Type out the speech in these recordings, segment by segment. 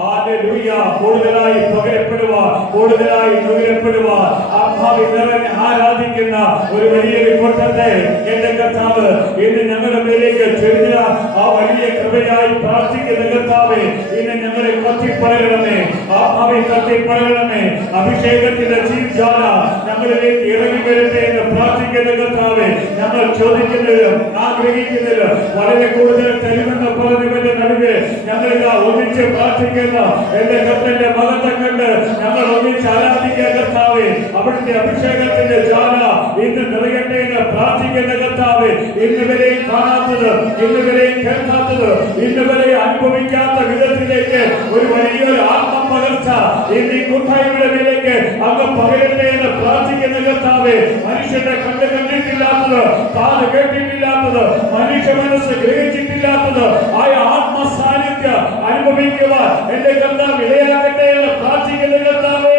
Hallelujah, കൂടുതലായി പകരപ്പെടുവാൻ, കൂടുതലായി നുകരപ്പെടുവാൻ, ആത്മാവിൽ നിറഞ്ഞ് ആരാധിക്കുന്ന ഒരു വലിയ കൂട്ടത്തെ എന്റെ കർത്താവ് ഇന്ന് ഞങ്ങളുടെ മേലേക്ക് ചൊരിഞ്ഞ ആ വലിയ കൃപയായി പ്രാർത്ഥിക്കുന്ന കർത്താവേ, ഇന്ന് ഞങ്ങളെ കത്തിപ്പടരണമേ, ആത്മാവിൽ കത്തിപ്പടരണമേ. അഭിഷേകത്തിന്റെ ചീർജാല ഞങ്ങളിലേക്ക് ഇറങ്ങി വരട്ടെ എന്ന് പ്രാർത്ഥിക്കുന്ന കർത്താവേ, ഞങ്ങൾ ചോദിക്കുന്നതിലും ആഗ്രഹിക്കുന്നതിലും വളരെ കൂടുതൽ തരുമെന്ന് പറഞ്ഞവന്റെ നടുവേ ഞങ്ങളിതാ ഒന്നിച്ച് പ്രാർത്ഥിക്കുന്ന എന്റെ കർത്തന്റെ മകത്തെ കണ്ട് ഞങ്ങൾ ഒന്നിച്ച് ആരാധിക്കുക കർത്താവേ. അവിടുത്തെ അഭിഷേകത്തിന്റെ ജാല ഇന്ന് നിറയട്ടെ എന്ന് പ്രാർത്ഥിക്കുന്ന കർത്താവേ, ഇന്നുവരെ കാണാത്തത്, ഇന്നുവരെ കേൾക്കാത്തത്, ഇന്നുവരെ അനുഭവിക്കാത്ത വിധത്തിലേക്ക് ഒരു വലിയൊരു ആത്മപകർച്ച ഇന്ന് ഈ കൂട്ടായ്മയുടെ മേലേക്ക് അങ്ങ് പകരട്ടെ എന്ന് പ്രാർത്ഥിക്കുന്ന കർത്താവേ. മനുഷ്യന്റെ കണ്ട് കണ്ടിട്ടില്ലാത്തത്, കാത് കേട്ടിട്ടില്ലാത്തത്, മനുഷ്യ മനസ്സ് ഗ്രഹിച്ചിട്ടില്ലാത്തത് ആയ ആത്മസാന്നിധ്യം അനുഭവിക്കുവാൻ എന്റെ കർത്താവ് ഇടയാകട്ടെ എന്ന് പ്രാർത്ഥിക്കുന്ന കർത്താവേ.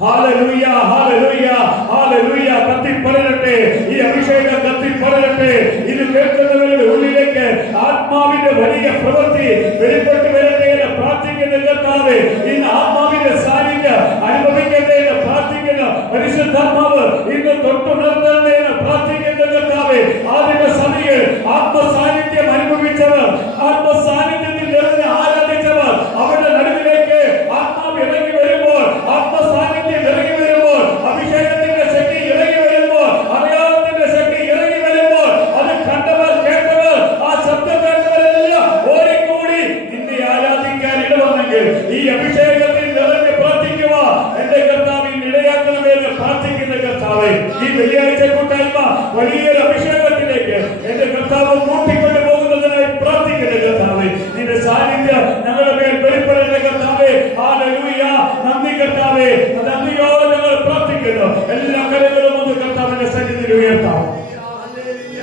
Hallelujah, hallelujah, hallelujah. കത്തിപ്പടരട്ടെ ഈ അഭിഷേകം, കത്തിപ്പടരട്ടെ. ഇത് കേൾക്കുന്നവരുടെ ഉള്ളിലേക്ക് ആത്മാവിന്റെ വലിയ പ്രവൃത്തി വെളിപ്പെട്ട് വരട്ടെ എന്ന് പ്രാർത്ഥിക്കുന്ന കർത്താവേ. ഇന്ന് ആത്മാവിന്റെ സാന്നിധ്യം അനുഭവിക്കട്ടെ എന്ന് പ്രാർത്ഥിക്കുന്ന പരിശുദ്ധാത്മാവ് ഇന്ന് തൊട്ടുണർത്തണമേ എന്ന് പ്രാർത്ഥിക്കുന്ന കർത്താവേ. ആദ്യ സഭയിൽ ആത്മസാന്നിധ്യം അനുഭവിച്ചവർ, ആത്മസാന്നിധ്യത്തിൽ നിറഞ്ഞ് ആരാധിച്ചവർ, അവരുടെ നടുവിലേക്ക് ആത്മാവ് ഇറങ്ങി വരുമ്പോൾ, ആത്മസാന്നിധ്യം ഇറങ്ങി വരുമ്പോൾ, അഭിഷേകത്തിന്റെ ശക്തി ഇറങ്ങി വരുമ്പോൾ, അടയാളത്തിന്റെ ശക്തി ഇറങ്ങി വരുമ്പോൾ, അത് കണ്ടവർ, കേട്ടവർ, ആ ശബ്ദം കേട്ടവരെല്ലാം ഓടിക്കൂടി നിന്നെ ആരാധിക്കാൻ ഇടവന്നെങ്കിൽ ഈ അഭിഷേകത്തിൽ നിറഞ്ഞ് പ്രാർത്ഥിക്കുക എന്റെ കർത്താവിൽ ഇടയാക്കണമെന്ന് പ്രാർത്ഥിക്കുന്ന കർത്താവേ. ഈ വെള്ളിയാഴ്ച കൂട്ടായ്മ വലിയൊരു അഭിഷേകത്തിലേക്ക് എന്റെ കർത്താവ് കൂട്ടിക്കൊണ്ടു പോകുന്നതിനായി പ്രാർത്ഥിക്കുന്ന കർത്താവേ. നിന്റെ സാന്നിധ്യം ഞങ്ങളുടെ മേൽ വെളിപ്പെടേണ്ട കർത്താവേ. ഹല്ലേലൂയ, നന്ദി കർത്താവേ. നന്ദിയോടെ ഞങ്ങൾ പ്രാർത്ഥിക്കുന്നു. എല്ലാ കരങ്ങളും ഒന്ന് കർത്താവിന്റെ സന്നിധിയിൽ ഉയർത്താം.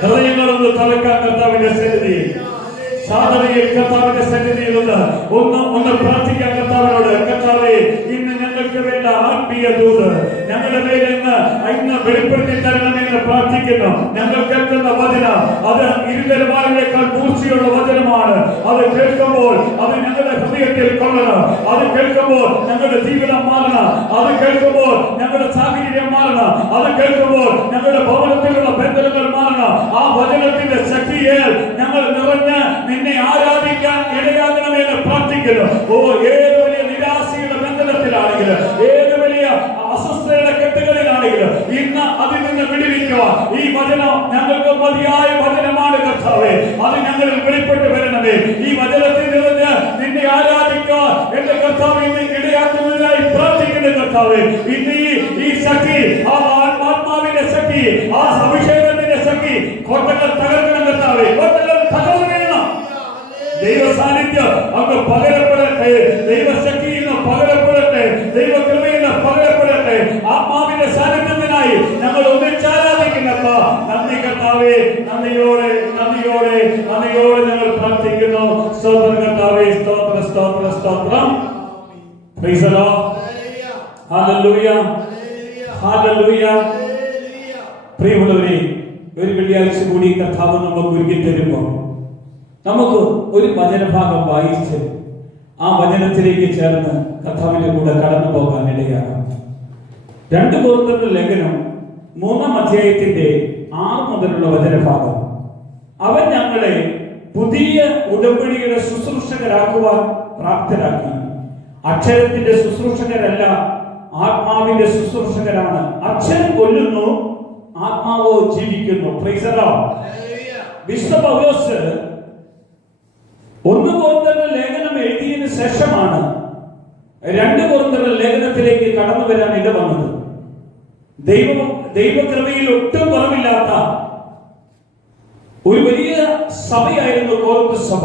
ഹൃദയങ്ങളൊന്ന് തലക്കാൻ കർത്താവിന്റെ സന്നിധി, സാധനയിൽ കർത്താവിന്റെ സന്നിധിയിൽ ഒന്ന് പ്രാർത്ഥിക്കാൻ കർത്താവിനോട്. കർത്താവേ, ഇന്ന് ഞങ്ങൾക്ക് വേണ്ട ആത്മീയ ദൂത് ഞങ്ങളുടെ മേൽ ഇന്ന് വെളിപ്പെടുത്തി തരണമെന്ന് പ്രാർത്ഥിക്കുന്നു. ഞങ്ങൾ കേൾക്കുന്ന വചനം അത് ഇരുതലമാരിനേക്കാൾ മൂർച്ചയുള്ള വചനമാണ്. അത് കേൾക്കുമ്പോൾ അത് ഞങ്ങളുടെ ഹൃദയത്തിൽ കൊള്ളണം. അത് കേൾക്കുമ്പോൾ ഞങ്ങളുടെ ജീവിതം മാറണം. അത് കേൾക്കുമ്പോൾ ഞങ്ങളുടെ സാഹചര്യം മാറണം. അത് കേൾക്കുമ്പോൾ ഞങ്ങളുടെ ഭവനത്തിലുള്ള ബന്ധനങ്ങൾ മാറണം. ആ വചനത്തിന്റെ ശക്തിയെ ഞങ്ങൾ നിറഞ്ഞ് നിന്നെ ആരാധിക്കാൻ ഇടയാകണമെന്ന് പ്രാർത്ഥിക്കുന്നു. ഓ, ഏത് വലിയ നിരാശയുടെ ബന്ധനത്തിലാണെങ്കിലും, ഏത് വലിയ അസ്വസ്ഥതയുടെ കെട്ടുകളിലാണെങ്കിലും ഇന്ന് അതിൽ നിന്ന് വിടുവിക്കുക. ഈ വചനം ഞങ്ങൾക്ക് മതിയായ വചനമാണ് കർത്താവേ. അത് ഞങ്ങളിൽ വെളിപ്പെട്ട് വരണമേ. ഈ വചനത്തിൽ നിന്ന് നിന്നെ ആരാധിക്കുക എന്റെ കർത്താവ് ഇന്ന് ഇടയാക്കുന്നതിനായി പ്രാർത്ഥിക്കുന്ന കർത്താവേ. ഇന്ന് ഈ ശക്തി, ആ ആത്മാവിന്റെ ശക്തി, ആ അഭിഷേകത്തിന്റെ ശക്തി കോട്ടകൾ തകർക്കണം കർത്താവേ. കോട്ടകൾ തകർക്കണം. ദൈവ സാന്നിധ്യം അങ്ങ് പകരപ്പെടട്ടെ. ദൈവശക്തി ഇന്ന് പകരപ്പെടട്ടെ. ദൈവകൃപയിൽ പകരപ്പെടട്ടെ. ആത്മാവിന്റെ സാന്നിധ്യത്തിനായി ഞങ്ങൾ ഒന്നിച്ചാരാധിക്കുന്നപ്പ നന്ദി കർത്താവേ. നന്ദിയോടെ നന്ദിയോടെ നന്ദിയോടെ ഞങ്ങൾ പ്രാർത്ഥിക്കുന്നു. സ്തോത്രം കർത്താവേ. സ്തോത്രം, സ്തോത്രം, സ്തോത്രം. Price the Lord. Hallelujah, hallelujah. പ്രിയമുള്ളവരെ, ഒരു വെള്ളിയാഴ്ച കൂടി കർത്താവ് നമുക്ക് ഒരുക്കി തരുമ്പോൾ നമുക്ക് ഒരു വചനഭാഗം വായിച്ച് ആ വചനത്തിലേക്ക് ചേർന്ന് കർത്താവിന്റെ കൂടെ കടന്നു പോകാൻ ഇടയാകാം. 2 കൊരിന്ത്യരുടെ ലേഖനം 3-ാം അധ്യായത്തിന്റെ 6 മുതലുള്ള വചനഭാഗം. അവൻ ഞങ്ങളെ പുതിയ ഉടമ്പടിയുടെ ശുശ്രൂഷകരാക്കുവാൻ പ്രാപ്തരാക്കി. അക്ഷരത്തിന്റെ ശുശ്രൂഷകരല്ല, ആത്മാവിന്റെ ശുശ്രൂഷകരാണ്. അക്ഷരം കൊല്ലുന്നു, ആത്മാവോ ജീവിക്കുന്നു. Price the Lord. വിശുദ്ധ പൗലോസ് 1 കൊരിന്ത്യരുടെ ലേഖനം എഴുതിയതിനു ശേഷമാണ് 2 കൊരിന്ത്യരുടെ ലേഖനത്തിലേക്ക് കടന്നു വരാൻ ഇടവന്നത്. ദൈവകൃപയിൽ ഒട്ടും കുറവില്ലാത്ത ഒരു വലിയ സഭയായിരുന്നു കൊരിന്ത്യ സഭ.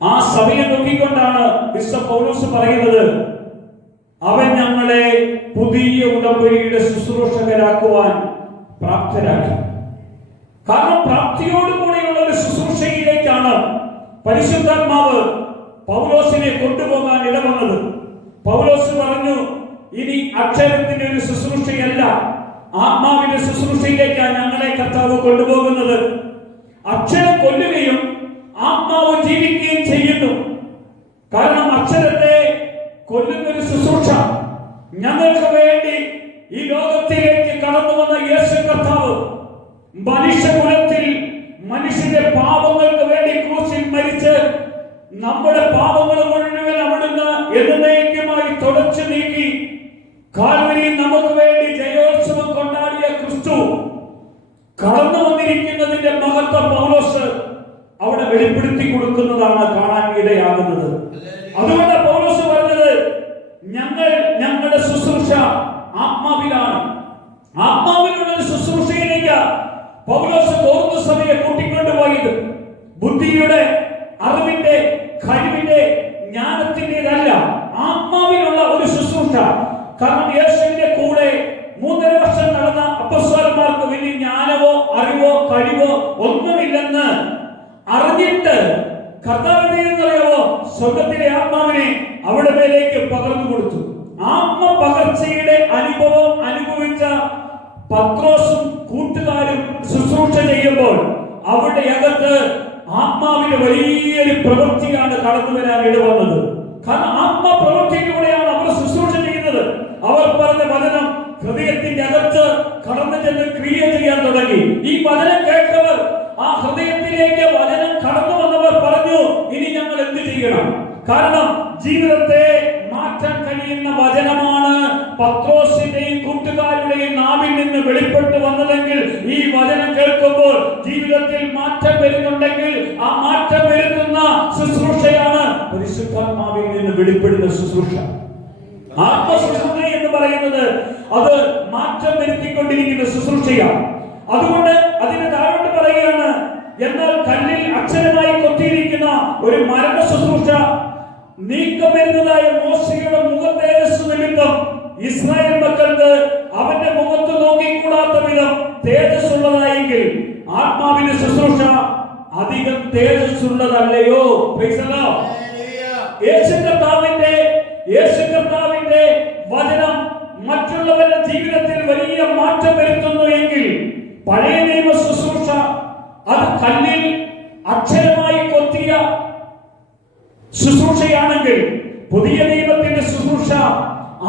ആ സഭയെ നോക്കിക്കൊണ്ടാണ് വിശുദ്ധ പൗലോസ് പറയുന്നത്, അവൻ ഞങ്ങളെ പുതിയ ഉടമ്പടിയുടെ ശുശ്രൂഷകരാക്കുവാൻ പ്രാപ്തരാക്കി. കാരണം പ്രാപ്തിയോടുകൂടിയുള്ള ഒരു ശുശ്രൂഷയിലേക്കാണ് പരിശുദ്ധാത്മാവ് പൗലോസിനെ കൊണ്ടുപോകാൻ ഇടവന്നത്. പൗലോസ് പറഞ്ഞു, ഇനി അക്ഷരത്തിന്റെ ഒരു ശുശ്രൂഷയല്ല, ആത്മാവിന്റെ ശുശ്രൂഷയിലേക്കാണ് ഞങ്ങളെ കർത്താവ് കൊണ്ടുപോകുന്നത്. അക്ഷരം കൊല്ലുകയും ആത്മാവ് ജീവിക്കുകയും കൊല്ലുന്നൊരു ശുശ്രൂഷ. ഞങ്ങൾക്ക് വേണ്ടി ഈ ലോകത്തിലേക്ക് കടന്നു വന്ന യേശു കർത്താവ് മനുഷ്യകുലത്തിൽ മനുഷ്യന്റെ പാപങ്ങൾക്ക് വേണ്ടി ക്രൂശിൽ മരിച്ച് നമ്മുടെ പാപങ്ങൾ മുഴുവൻ അവിടുന്ന് എന്നേക്കുമായി തുടച്ചു നീക്കി കാൽവരിയിൽ നമുക്ക് വേണ്ടി ജയോത്സവം കൊണ്ടാടിയ ക്രിസ്തു കടന്നു വന്നിരിക്കുന്നതിന്റെ മഹത്വം പൗലോസ് അവിടെ വെളിപ്പെടുത്തി കൊടുക്കുന്നതാണ് കാണാൻ ഇടയാകുന്നത്. അതുകൊണ്ട് പൗലോസ് പറഞ്ഞത് ഞങ്ങളുടെ ശുശ്രൂഷ ആത്മാവിലാണ്. ആത്മാവിലുള്ള ശുശ്രൂഷയിലേക്ക് പൗലോസ് കോർന്നു സഭയെ കൂട്ടിക്കൊണ്ടുപോയത് ബുദ്ധിയുടെ, അറിവിന്റെ, കഴിവിന്റെ, ജ്ഞാനത്തിന്റേതല്ല, ആത്മാവിലുള്ള ഒരു ശുശ്രൂഷ. കാരണം യേശുവിന്റെ കൂടെ 3.5 വർഷം നടന്ന അപ്പോസ്തലന്മാർക്ക് വലിയ ജ്ഞാനമോ അറിവോ കഴിവോ ഒന്നുമില്ലെന്ന് അറിഞ്ഞിട്ട് കർത്താവ് എന്നറിയാവോ സ്വർഗത്തിലെ ആത്മാവിനെ അവിടെ മേലേക്ക് പകർന്നു കൊടുത്തു. ആത്മപകർച്ചയുടെ അനുഭവം അനുഭവിച്ച പത്രോസും കൂട്ടുകാരും ശുശ്രൂഷ ചെയ്യുമ്പോൾ അവിടെ അകത്ത് ആത്മാവിന്റെ വലിയൊരു പ്രവൃത്തിയാണ് കടന്നു വരാൻ ഇടവന്നത്. കാരണം ആത്മപ്രവൃത്തിയിലൂടെയാണ് അവർ ശുശ്രൂഷ ചെയ്യുന്നത്. അവർ പറഞ്ഞ വചനം ഹൃദയത്തിന്റെ അകത്ത് കടന്നു ചെന്ന് ക്രിയ ചെയ്യാൻ തുടങ്ങി. ഈ വചനം കേട്ടവർ, ആ ഹൃദയത്തിലേക്ക് വചനം കടന്നു വന്നവർ പറഞ്ഞു, ഇനി ഞങ്ങൾ എന്ത് ചെയ്യണം? കാരണം ജീവിതത്തെ മാറ്റാൻ കഴിയുന്ന വചനമാണ് പത്രോസിന്റെയും കൂട്ടുകാരുടെയും നാവിൽ നിന്ന് വെളിപ്പെട്ടു വന്നതെങ്കിൽ ഈ വചനം കേൾക്കുമ്പോൾ ജീവിതത്തിൽ മാറ്റം വരുന്നുണ്ടെങ്കിൽ ആ മാറ്റം വരുത്തുന്ന ശുശ്രൂഷയാണ് പരിശുദ്ധാത്മാവിൽ നിന്ന് വെളിപ്പെടുന്ന ശുശ്രൂഷ. ആത്മശുശ്രൂഷ എന്ന് പറയുന്നത് അത് മാറ്റം വരുത്തിക്കൊണ്ടിരിക്കുന്ന ശുശ്രൂഷയാണ്. അതുകൊണ്ട് അതിന് താഴോട്ട് പറയുകയാണ്, എന്നാൽ കല്ലിൽ അക്ഷരമായി കൊത്തിയിരിക്കുന്ന ഒരു മരണ ശുശ്രൂഷ നീക്കം വരുന്നതായ മോശയുടെ മുഖതേജസ് നിമിത്തം ഇസ്രായേൽ മക്കൾക്ക് അവന്റെ മുഖത്ത് നോക്കിക്കൂടാത്ത വിധം തേജസ് ഉള്ളതായെങ്കിൽ ആത്മാവിന്റെ ശുശ്രൂഷ അധികം തേജസ് ഉള്ളതല്ലയോ? യേശു കർത്താവിന്റെ വചനം മറ്റുള്ളവരുടെ ജീവിതത്തിൽ വലിയ മാറ്റം വരുത്തുന്നു എങ്കിൽ പഴയ നിയമ ശുശ്രൂഷ അത് കല്ലിൽ അക്ഷരമായി കൊത്തിയ ശുശ്രൂഷയാണെങ്കിൽ പുതിയ നിയമത്തിന്റെ ശുശ്രൂഷ